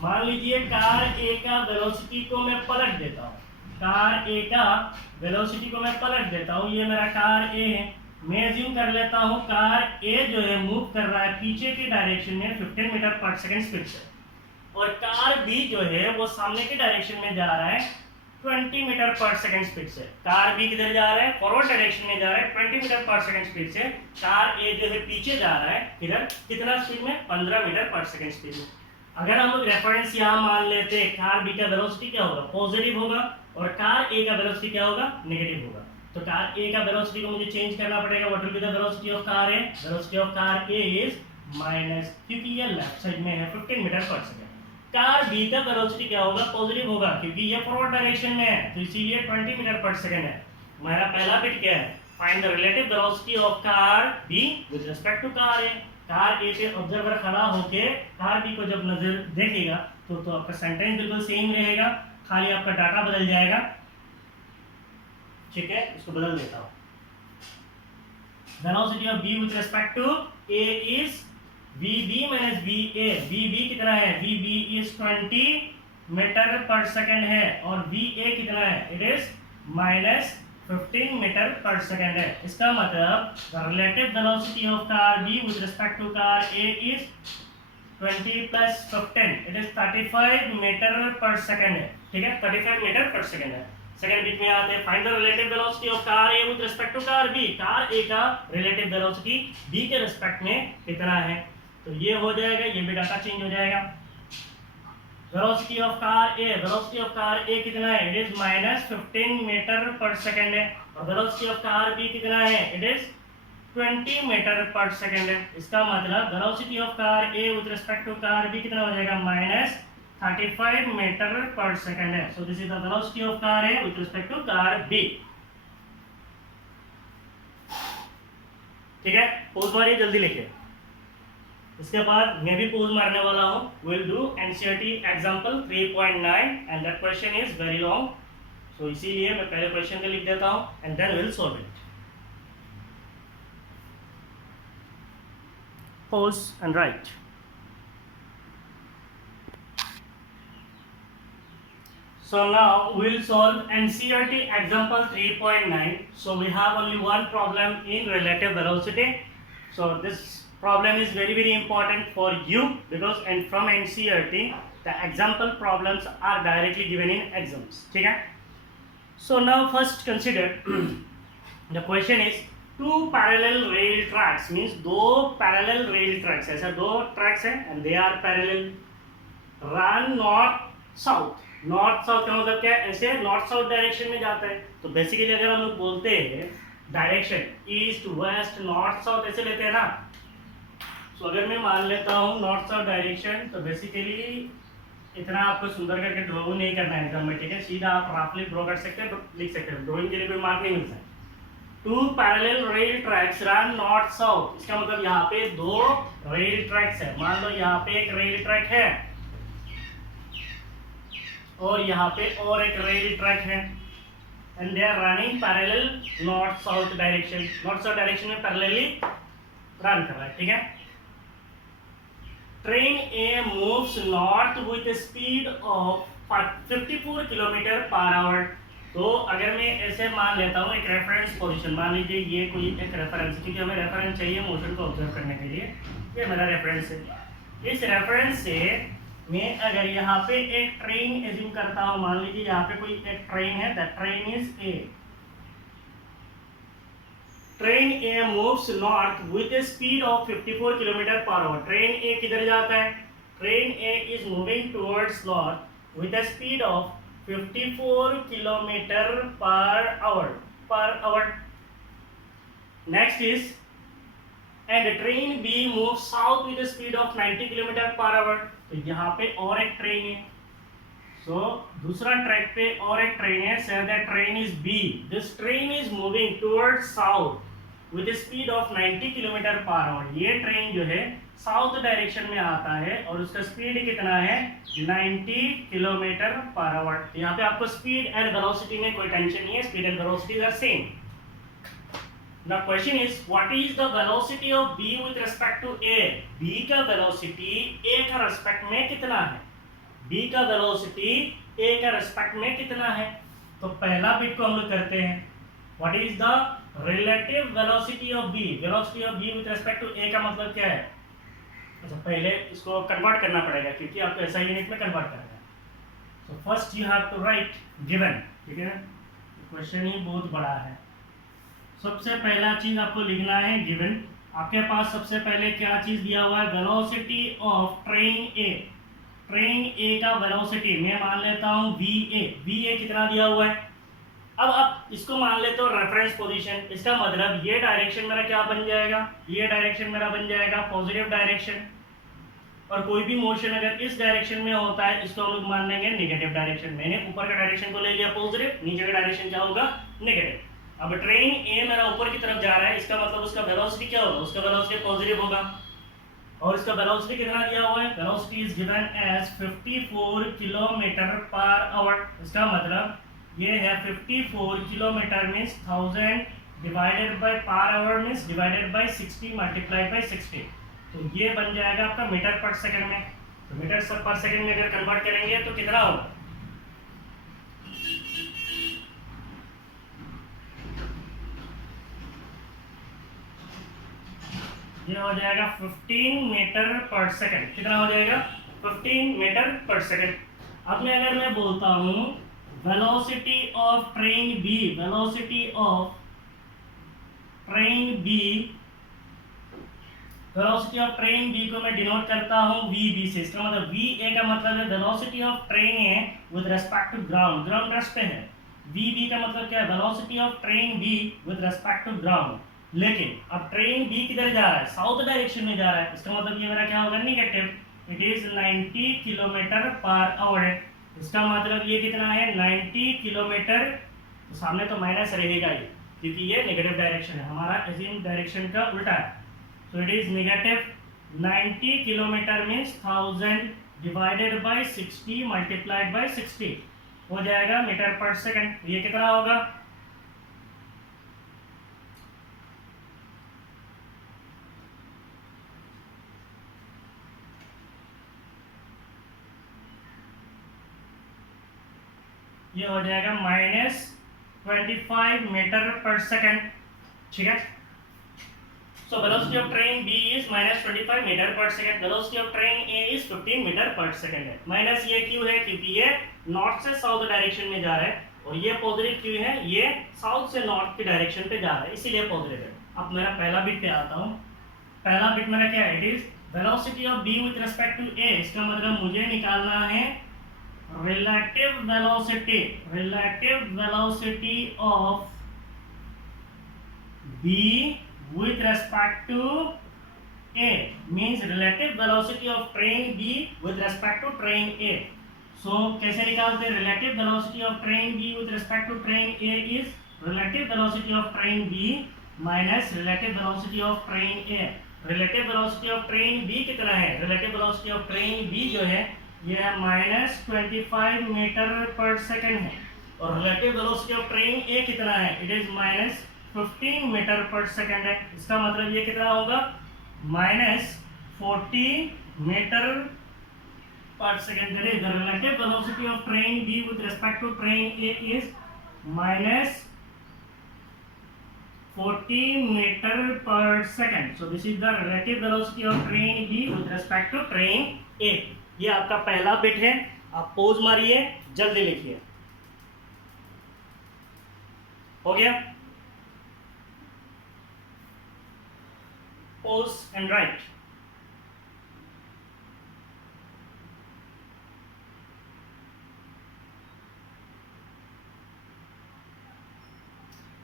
मान लीजिए कार A का वेलोसिटी को मैं पलट देता हूँ, कार A का वेलोसिटी को मैं पलट देता हूँ। ये मेरा कार A है, मैं अज्यूम कर लेता हूँ कार A जो है मूव कर रहा है पीछे की डायरेक्शन में 15 मीटर पर सेकंड स्पीड से, और कार B जो है वो सामने की डायरेक्शन में जा रहा है 20 मीटर पर सेकंड स्पीड से। कार B किधर जा रहा है? फॉरवर्ड डायरेक्शन में जा रहा है 20 मीटर पर सेकंड स्पीड से। कार A जो है पीछे जा रहा है, किधर? कितना स्पीड में? 15 मीटर पर सेकंड स्पीड में। अगर हम लोग रेफरेंस यहाँ मान लेते हैं, कार B का वेलोसिटी क्या होगा? पॉजिटिव होगा, और कार A का वेलोसिटी क्या होगा? नेगेटिव होगा। तो कार A का वेलोसिटी को मुझे चेंज करना पड़ेगा। What will be the velocity of car A? Velocity of car A is minus, क्योंकि ये लेफ्ट साइड में है 15 metre per second. Car B का वेलोसिटी क्या होगा? पॉजिटिव होगा, क्योंकि ये फॉरवर्ड डायरेक्शन में है, तो इसीलिए 20 मीटर पर सेकंड है। हमारा पहला बिट क्या है? Find the relative velocity of car B with respect to car A। Car A पे ऑब्जर्वर खड़ा होके कार B को जब नजर देखेगा तो आपका सेंटेंस बिल्कुल सेम रहेगा, खाली आपका डाटा बदल जाएगा, ठीक है। इसको बदल देता हूँ। Velocity of B with respect to A is VB minus VA। VB कितना है? VB is 20 metre per second है, और VA कितना है? It is minus 15 metre per second है। इसका मतलब the relative velocity of car B with respect to car A is 20 plus 15, it is 35 metre per second है, ठीक है। 35 मीटर पर सेकंड है। सेकंड बिट में आते हैं, find the relative velocity of car A with respect to car B। Car A का relative velocity B के respect में कितना है? तो ये हो जाएगा, ये भी डाटा चेंज हो जाएगा। Velocity of car A, velocity of car A कितना है? It is minus 15 metre per second है, और वेलोसिटी ऑफ कार B कितना है? It is 20 metre per second है। इसका मतलब velocity of car A with respect to car B कितना हो जाएगा? माइनस 35 मीटर पर सेकंड है। So this is the velocity of car A with respect to car B, ठीक है। Pose मारिए, जल्दी लिखिए। इसके बाद मैं भी पोज मारने वाला हूँ। Will do NCERT example 3.9 and that question is very long, so इसीलिए मैं पहले क्वेश्चन को लिख देता हूँ and then will solve it. pause and write. So now we'll solve NCERT example 3.9. So we have only one problem in relative velocity. So this problem is very important for you because and from NCERT the example problems are directly given in exams. Okay? So now first consider the question is two parallel rail tracks means दो parallel rail tracks, ऐसा दो tracks हैं and they are parallel, run north south. North south का मतलब क्या है, ऐसे north south direction में जाता है. तो बेसिकली अगर हम लोग बोलते हैं direction east west north south ऐसे लेते हैं ना. तो अगर मैं मान लेता हूँ नॉर्थ साउथ डायरेक्शन तो बेसिकली इतना आपको सुंदर करके ड्रॉ नहीं करना है एग्जाम में. ठीक है, सीधा आप रफली ड्रॉ कर सकते हैं, लिख सकते हैं. ड्राइंग के लिए कोई मार्क नहीं मिलता है. Two parallel rail tracks run north south, इसका मतलब यहाँ पे दो रेल ट्रैक्स है. मान लो यहाँ पे एक रेल ट्रैक है और यहाँ पे और एक रेल ट्रैक है and they are running parallel north south direction. North south direction में पैरेलली रन कर रहा है. ठीक है, train A moves north with a speed of 54 kilometre per hour. तो अगर मैं ऐसे मान लेता हूँ एक रेफरेंस पोजीशन, मान लीजिए ये कोई एक रेफरेंस, क्योंकि हमें रेफरेंस चाहिए मोशन को ऑब्जर्व करने के लिए. ये मेरा रेफरेंस है. इस रेफरेंस से मैं अगर यहाँ पे एक ट्रेन एज्यूम करता हूँ, मान लीजिए यहाँ पे कोई एक ट्रेन है, that train is a. Train A moves north with a speed of 54 kilometre per hour. Train a किधर जाता है, train A is moving towards north with a speed of 54 kilometre per hour. Next is and train b move south with a speed of 90 kilometre per hour. तो यहाँ पे और एक train है, सो दूसरा ट्रैक पे और एक ट्रेन है, so that train is B. This train is moving towards south with a speed of 90 kilometre per hour. ये ट्रेन जो है साउथ डायरेक्शन में आता है और उसका स्पीड कितना है, 90 किलोमीटर पर आवर. यहाँ पे आपको स्पीड एंड वेलोसिटी में कोई टेंशन नहीं है, speed and velocity are same. The question is what is the velocity of B with respect to A? B का velocity A का respect में कितना है, B का velocity A का respect में कितना है. तो पहला बिट को हम लोग करते हैं, what is the relative velocity of B? velocity of B with respect to A का मतलब क्या है. अच्छा, पहले इसको कन्वर्ट करना पड़ेगा क्योंकि आपको ऐसा यूनिट में कन्वर्ट करना है. So first you have to write given. ठीक है, क्वेश्चन ही बहुत बड़ा है. सबसे पहला चीज आपको लिखना है गिवन. आपके पास सबसे पहले क्या चीज दिया हुआ है, velocity of train a. Train a का वेलोसिटी मैं मान लेता हूँ वी ए कितना दिया हुआ है. अब आप इसको मान लेते हो रेफरेंस पोजीशन. इसका मतलब ये डायरेक्शन मेरा क्या बन जाएगा, ये डायरेक्शन मेरा बन जाएगा पॉजिटिव डायरेक्शन. और कोई भी मोशन अगर इस डायरेक्शन में होता है इसको हम लोग मान लेंगे नेगेटिव डायरेक्शन. मैंने ऊपर का डायरेक्शन को ले लिया पॉजिटिव, नीचे का डायरेक्शन क्या होगा, नेगेटिव. अब ट्रेन ए मेरा ऊपर की तरफ जा रहा है, इसका मतलब उसका वेलोसिटी क्या होगा, उसका वेलोसिटी पॉजिटिव होगा. और इसका वेलोसिटी कितना दिया हुआ है, velocity is given as 54 kilometre per hour. इसका मतलब ये है 54 kilometre means 1000 divided by per hour means divided by 60 multiplied by 60. तो ये बन जाएगा आपका मीटर पर सेकंड में. तो मीटर पर सेकंड में अगर कन्वर्ट करेंगे तो कितना होगा, ये हो जाएगा 15 मीटर पर सेकंड. कितना हो जाएगा, 15 मीटर पर सेकंड. अब मैं बोलता हूँ velocity of train B, velocity of train B, velocity of train B को मैं डिनोट करता हूँ वी बी से. इसका मतलब वी ए का मतलब है velocity of train A with respect to ground, ground rest पे है. वी बी का मतलब क्या है, velocity of train B with respect to ground. लेकिन अब ट्रेन बी किधर जा रहा है, साउथ डायरेक्शन में जा रहा है. इसका मतलब ये मेरा क्या होगा, negative. It is 90 kilometre per hour है. इसका मतलब ये कितना है, 90 किलोमीटर. तो सामने तो माइनस रहेगा ही क्योंकि ये नेगेटिव डायरेक्शन है, हमारा एजिम डायरेक्शन का उल्टा है. So it is negative 90 kilometre means 1000 divided by 60 multiplied by 60 हो जाएगा मीटर पर सेकंड. ये कितना होगा, ये हो जाएगा -25 मीटर पर सेकेंड, ठीक है। So velocity of train B is -25 metre per second, velocity of train A is 15 metre per second है। माइनस ये क्यों है, क्योंकि ये नॉर्थ से साउथ डायरेक्शन में जा रहा है, और ये पॉजिटिव क्यों है, ये साउथ से नॉर्थ की डायरेक्शन पे जा रहा है, इसीलिए पॉजिटिव है। अब मेरा पहला बिट पे आता हूँ। पहला बिट मेरा क्या है, it is velocity of B with respect to A। इसका मतलब मुझे निकालना है relative velocity of B with respect to A, means relative velocity of train B with respect to train A. So कैसे निकालते हैं, relative velocity of train B with respect to train A is relative velocity of train B minus relative velocity of train A. relative velocity of train B कितना है, relative velocity of train B जो है ये है -25 metre per second है, और relative velocity of train A कितना है, it is -15 metre per second है। इसका मतलब ये कितना होगा, -40 metre per second. The relative velocity of train B with respect to train A is -40 metre per second. So this is the relative velocity of train B with respect to train A। ये आपका पहला bit है, आप pose मारिए, जल्दी लिखिए। हो गया, pause and write.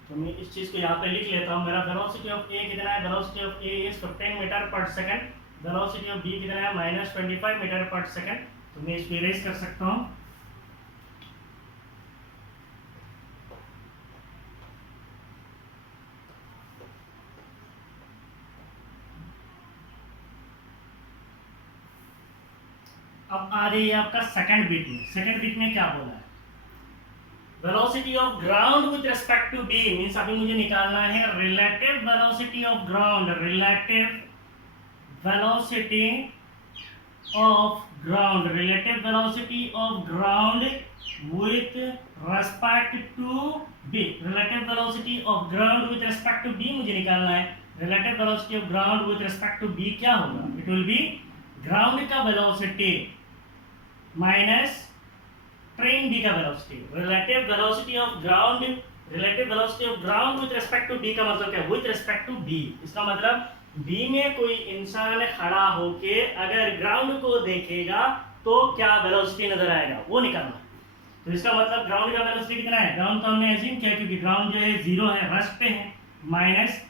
तो मैं इस चीज को यहाँ पे लिख लेता हूँ। मेरा वेलोसिटी ऑफ A कितना है, velocity of A is 15 metre per second, velocity of B कितना है, -25 मीटर पर सेकंड। तो मैं इसको इरेज कर सकता हूँ। अब आ रही है आपका सेकंड बिट में। सेकंड बिट में क्या बोला है, velocity of ground with respect to B, means अभी मुझे निकालना है relative velocity of ground, relative velocity of ground, relative velocity of ground with respect to B, relative velocity of ground with respect to B मुझे निकालना है। Relative velocity of ground with respect to B क्या होगा, it will be ground का velocity minus train B का velocity. Relative velocity of ground, relative velocity of ground with respect to B का मतलब क्या है, विद रिस्पेक्ट टू B। इसका मतलब B में कोई इंसान खड़ा होके अगर ग्राउंड को देखेगा तो क्या वेलोसिटी नजर आएगा, वो निकालना। तो इसका मतलब ग्राउंड का वेलोसिटी कितना है, ग्राउंड तो हमने एज्यूम किया क्योंकि ग्राउंड जो है 0 है, रेस्ट पे है, माइनस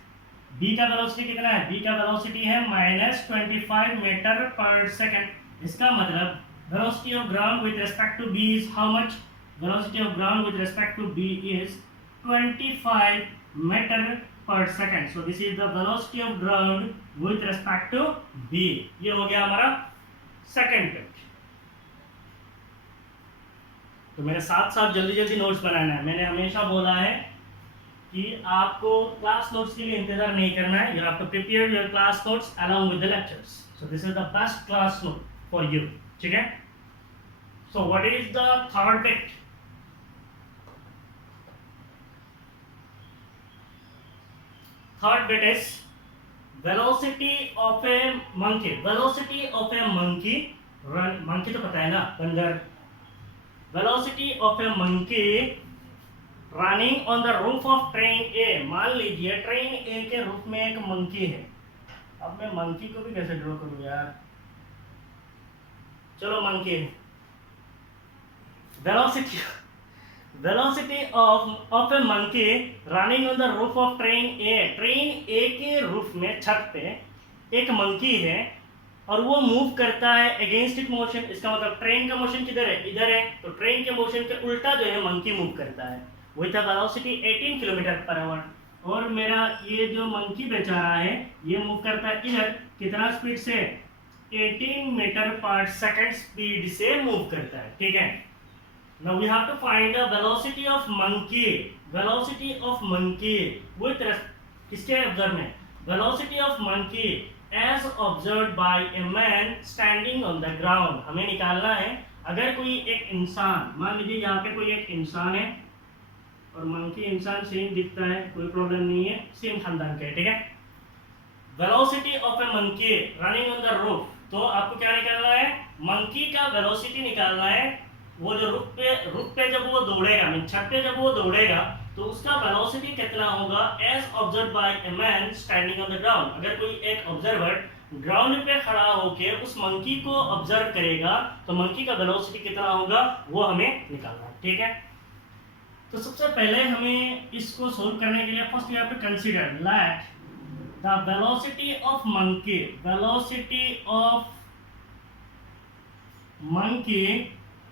B का वेलोसिटी कितना है, B का वेलोसिटी है -25 मीटर पर सेकंड। इसका मतलब velocity of ground with respect to B is how much, velocity of ground with respect to B is 25 meter per second. So this is the velocity of ground with respect to B. ये हो गया हमारा second bit. तो मेरे साथ साथ जल्दी जल्दी नोट्स बनाना है। मैंने हमेशा बोला है कि आपको क्लास नोट्स के लिए इंतजार नहीं करना है, you have to prepare your class notes along with the lectures. So this is the best class note for you, ठीक है। So what is the third bit, third bit is velocity of a monkey, velocity of a monkey run, monkey तो पता है ना, बंदर। Velocity of a monkey running on the roof of train a. मान लीजिए train a के roof में एक मंकी है। अब मैं मंकी को भी कैसे ड्रॉ करूं यार, चलो monkey, velocity of a monkey running on the roof of train a. Train a के रूफ में, छत पे एक मंकी है और वो मूव करता है अगेंस्ट इट मोशन। इसका मतलब ट्रेन का मोशन किधर है, इधर है, तो ट्रेन के मोशन के उल्टा जो है मंकी मूव करता है with a velocity 18 kilometre per hour. और मेरा ये जो मंकी बेचारा है ये मूव करता है इधर, कितना स्पीड से, 18 मीटर पर सेकंड स्पीड से मूव करता है, ठीक है। Now we have to find the velocity of monkey, velocity of monkey with किसके observe में, velocity of monkey as observed by a man standing on the ground। हमें निकालना है अगर कोई एक इंसान, मान लीजिए यहाँ पे कोई एक इंसान है और मंकी इंसान सेम दिखता है, कोई प्रॉब्लम नहीं है, सेम खानदान के, ठीक है। Velocity of a monkey running on the roof, तो आपको क्या निकालना है, मंकी का वेलोसिटी निकालना है। वो जो रूफ पे जब वो दौड़ेगा, छत पे जब वो दौड़ेगा तो उसका वेलोसिटी कितना होगा as observed by a man standing on the ground. अगर कोई एक ऑब्जर्वर ग्राउंड पे खड़ा होके उस मंकी को ऑब्जर्व करेगा तो मंकी का वेलोसिटी कितना होगा वो हमें निकालना है, ठीक है। तो सबसे पहले हमें इसको सोल्व करने के लिए फर्स्ट यहाँ पे consider let the velocity of monkey, velocity of monkey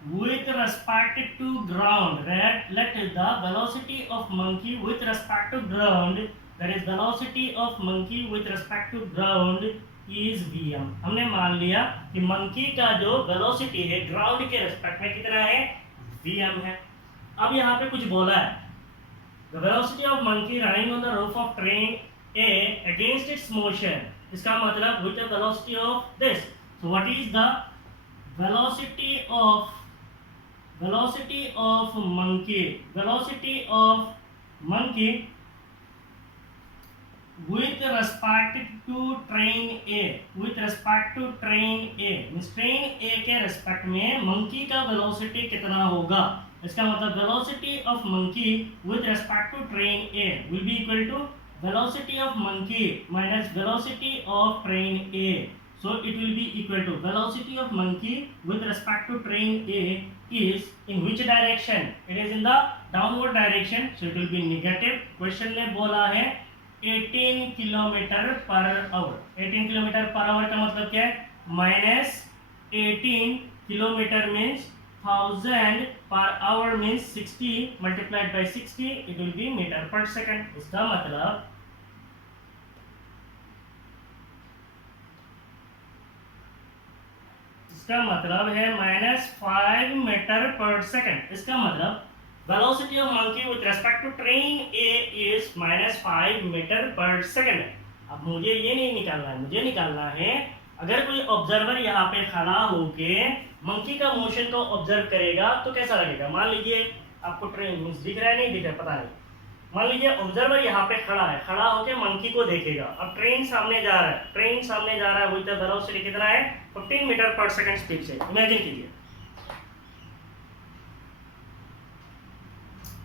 with respect to ground, let the velocity of monkey with respect to ground, that is velocity of monkey with respect to ground is vm। हमने मान लिया कि monkey का जो velocity है ground के respect में कितना है, vm है। अब यहाँ पे कुछ बोला है, the velocity of monkey running on the roof of train A against its motion, इसका मतलब with the velocity of this, so what is the velocity of monkey, velocity of monkey with respect to train A, with respect to train A, means train A के respect में monkey का velocity कितना होगा। इसका मतलब velocity of monkey with respect to train A will be equal to velocity of monkey minus velocity of train A, so it will be equal to velocity of monkey with respect to train A is in which direction, it is in the downward direction, so it will be negative। Question ने बोला है 18 kilometre per our, 18 kilometre per our का मतलब क्या है, minus 18 kilometre means 1000 per hour means 60 multiplied by 60, it will be metre per second. इसका मतलब है -5 मीटर पर सेकंड। इसका मतलब velocity of monkey with respect to train A is -5 metre per second. अब मुझे ये नहीं निकालना है, मुझे निकालना है अगर कोई ऑब्जर्वर यहाँ पे खड़ा होके मंकी का मोशन को ऑब्जर्व करेगा तो कैसा लगेगा। मान लीजिए आपको ट्रेन दिख रहा है, नहीं दिख रहा है, पता नहीं, मान लीजिए ऑब्जर्वर यहाँ पे खड़ा है, खड़ा होके मंकी को देखेगा। अब ट्रेन सामने जा रहा है, ट्रेन सामने जा रहा है, विद द वेलोसिटी कितना है 15 मीटर पर सेकंड स्पीड से। इमेजिन कीजिए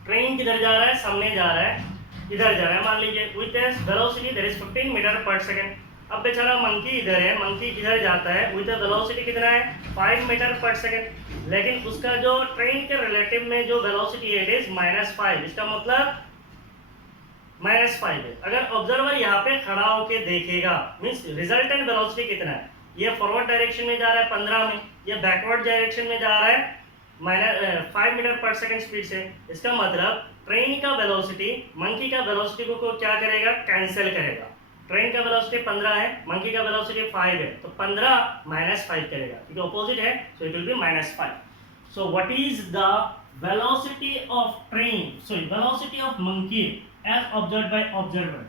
ट्रेन किधर जा रहा है, सामने जा रहा है, इधर जा रहा है, मान लीजिए with the velocity that is 15 metre per second. अब बेचारा मंकी इधर है, मंकी इधर जाता है, विद द वेलोसिटी कितना है 5 मीटर पर सेकंड, लेकिन उसका जो ट्रेन के रिलेटिव में जो वेलोसिटी है इट इज -5। इसका मतलब -5 है। अगर ऑब्जर्वर यहाँ पे खड़ा होके देखेगा मींस रिजल्टेंट वेलोसिटी कितना है, ये फॉरवर्ड डायरेक्शन में जा रहा है 15 में, ये बैकवर्ड डायरेक्शन में जा रहा है -5 मीटर पर सेकंड स्पीड से। इसका मतलब ट्रेन का वेलोसिटी मंकी का वेलोसिटी को क्या करेगा, कैंसिल करेगा। ट्रेन का वेलोसिटी 15 है, मंकी का वेलोसिटी 5 है, तो 15 -5 करेगा क्योंकि ऑपोजिट है, so it will B -5। So what is the velocity of train, so velocity of monkey as observed by observer,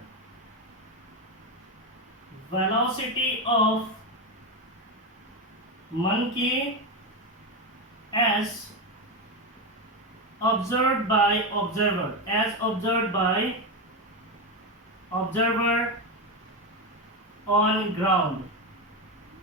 velocity of monkey as observed by observer, as observed by observer on ground,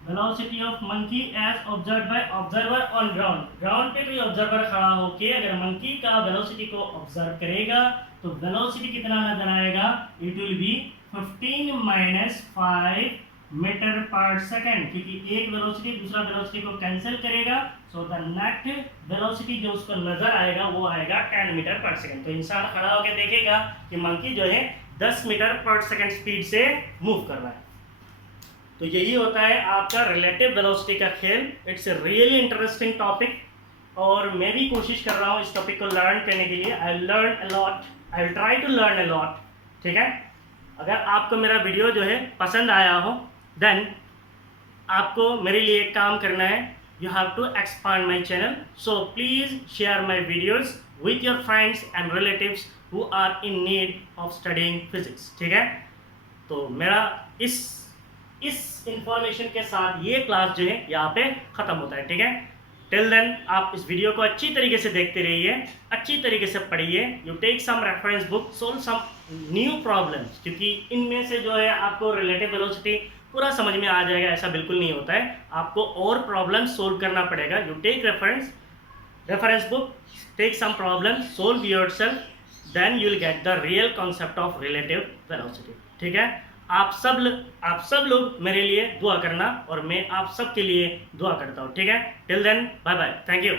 velocity of monkey as observed by observer on ground। Ground पे कोई observer खड़ा होके अगर monkey का velocity को observe करेगा तो velocity कितना नजर आएगा, it will B 15 - 5 metre per second, क्योंकि एक वेलोसिटी दूसरा वेलोसिटी को कैंसिल करेगा, सो द नेट वेलोसिटी जो उसको नजर आएगा वो आएगा 10 मीटर पर सेकंड। तो इंसान खड़ा होकर देखेगा कि मंकी जो है 10 मीटर पर सेकंड स्पीड से मूव कर रहा है। तो यही होता है आपका रिलेटिव वेलोसिटी का खेल। It's a really interesting topic और मैं भी कोशिश कर रहा हूँ इस टॉपिक को लर्न करने के लिए। I learn a lot, I will try to learn a lot, ठीक है। अगर आपको मेरा वीडियो जो है पसंद आया हो देन आपको मेरे लिए एक काम करना है, you have to expand my channel, so please share my videos with your friends and relatives who are in need of studying physics, ठीक है। तो मेरा इस इंफॉर्मेशन के साथ ये क्लास जो है यहाँ पे ख़त्म होता है, ठीक है। टिल देन आप इस वीडियो को अच्छी तरीके से देखते रहिए, अच्छी तरीके से पढ़िए, you take some reference book, solve some new problems, क्योंकि इनमें से जो है आपको रिलेटिव वेलोसिटी पूरा समझ में आ जाएगा ऐसा बिल्कुल नहीं होता है, आपको और प्रॉब्लम्स सोल्व करना पड़ेगा। You take reference book, take some problem, solve yourself, then you will get the real concept of relative velocity। ठीक है, आप सब लोग मेरे लिए दुआ करना और मैं आप सब के लिए दुआ करता हूँ। ठीक है, till then bye bye, thank you.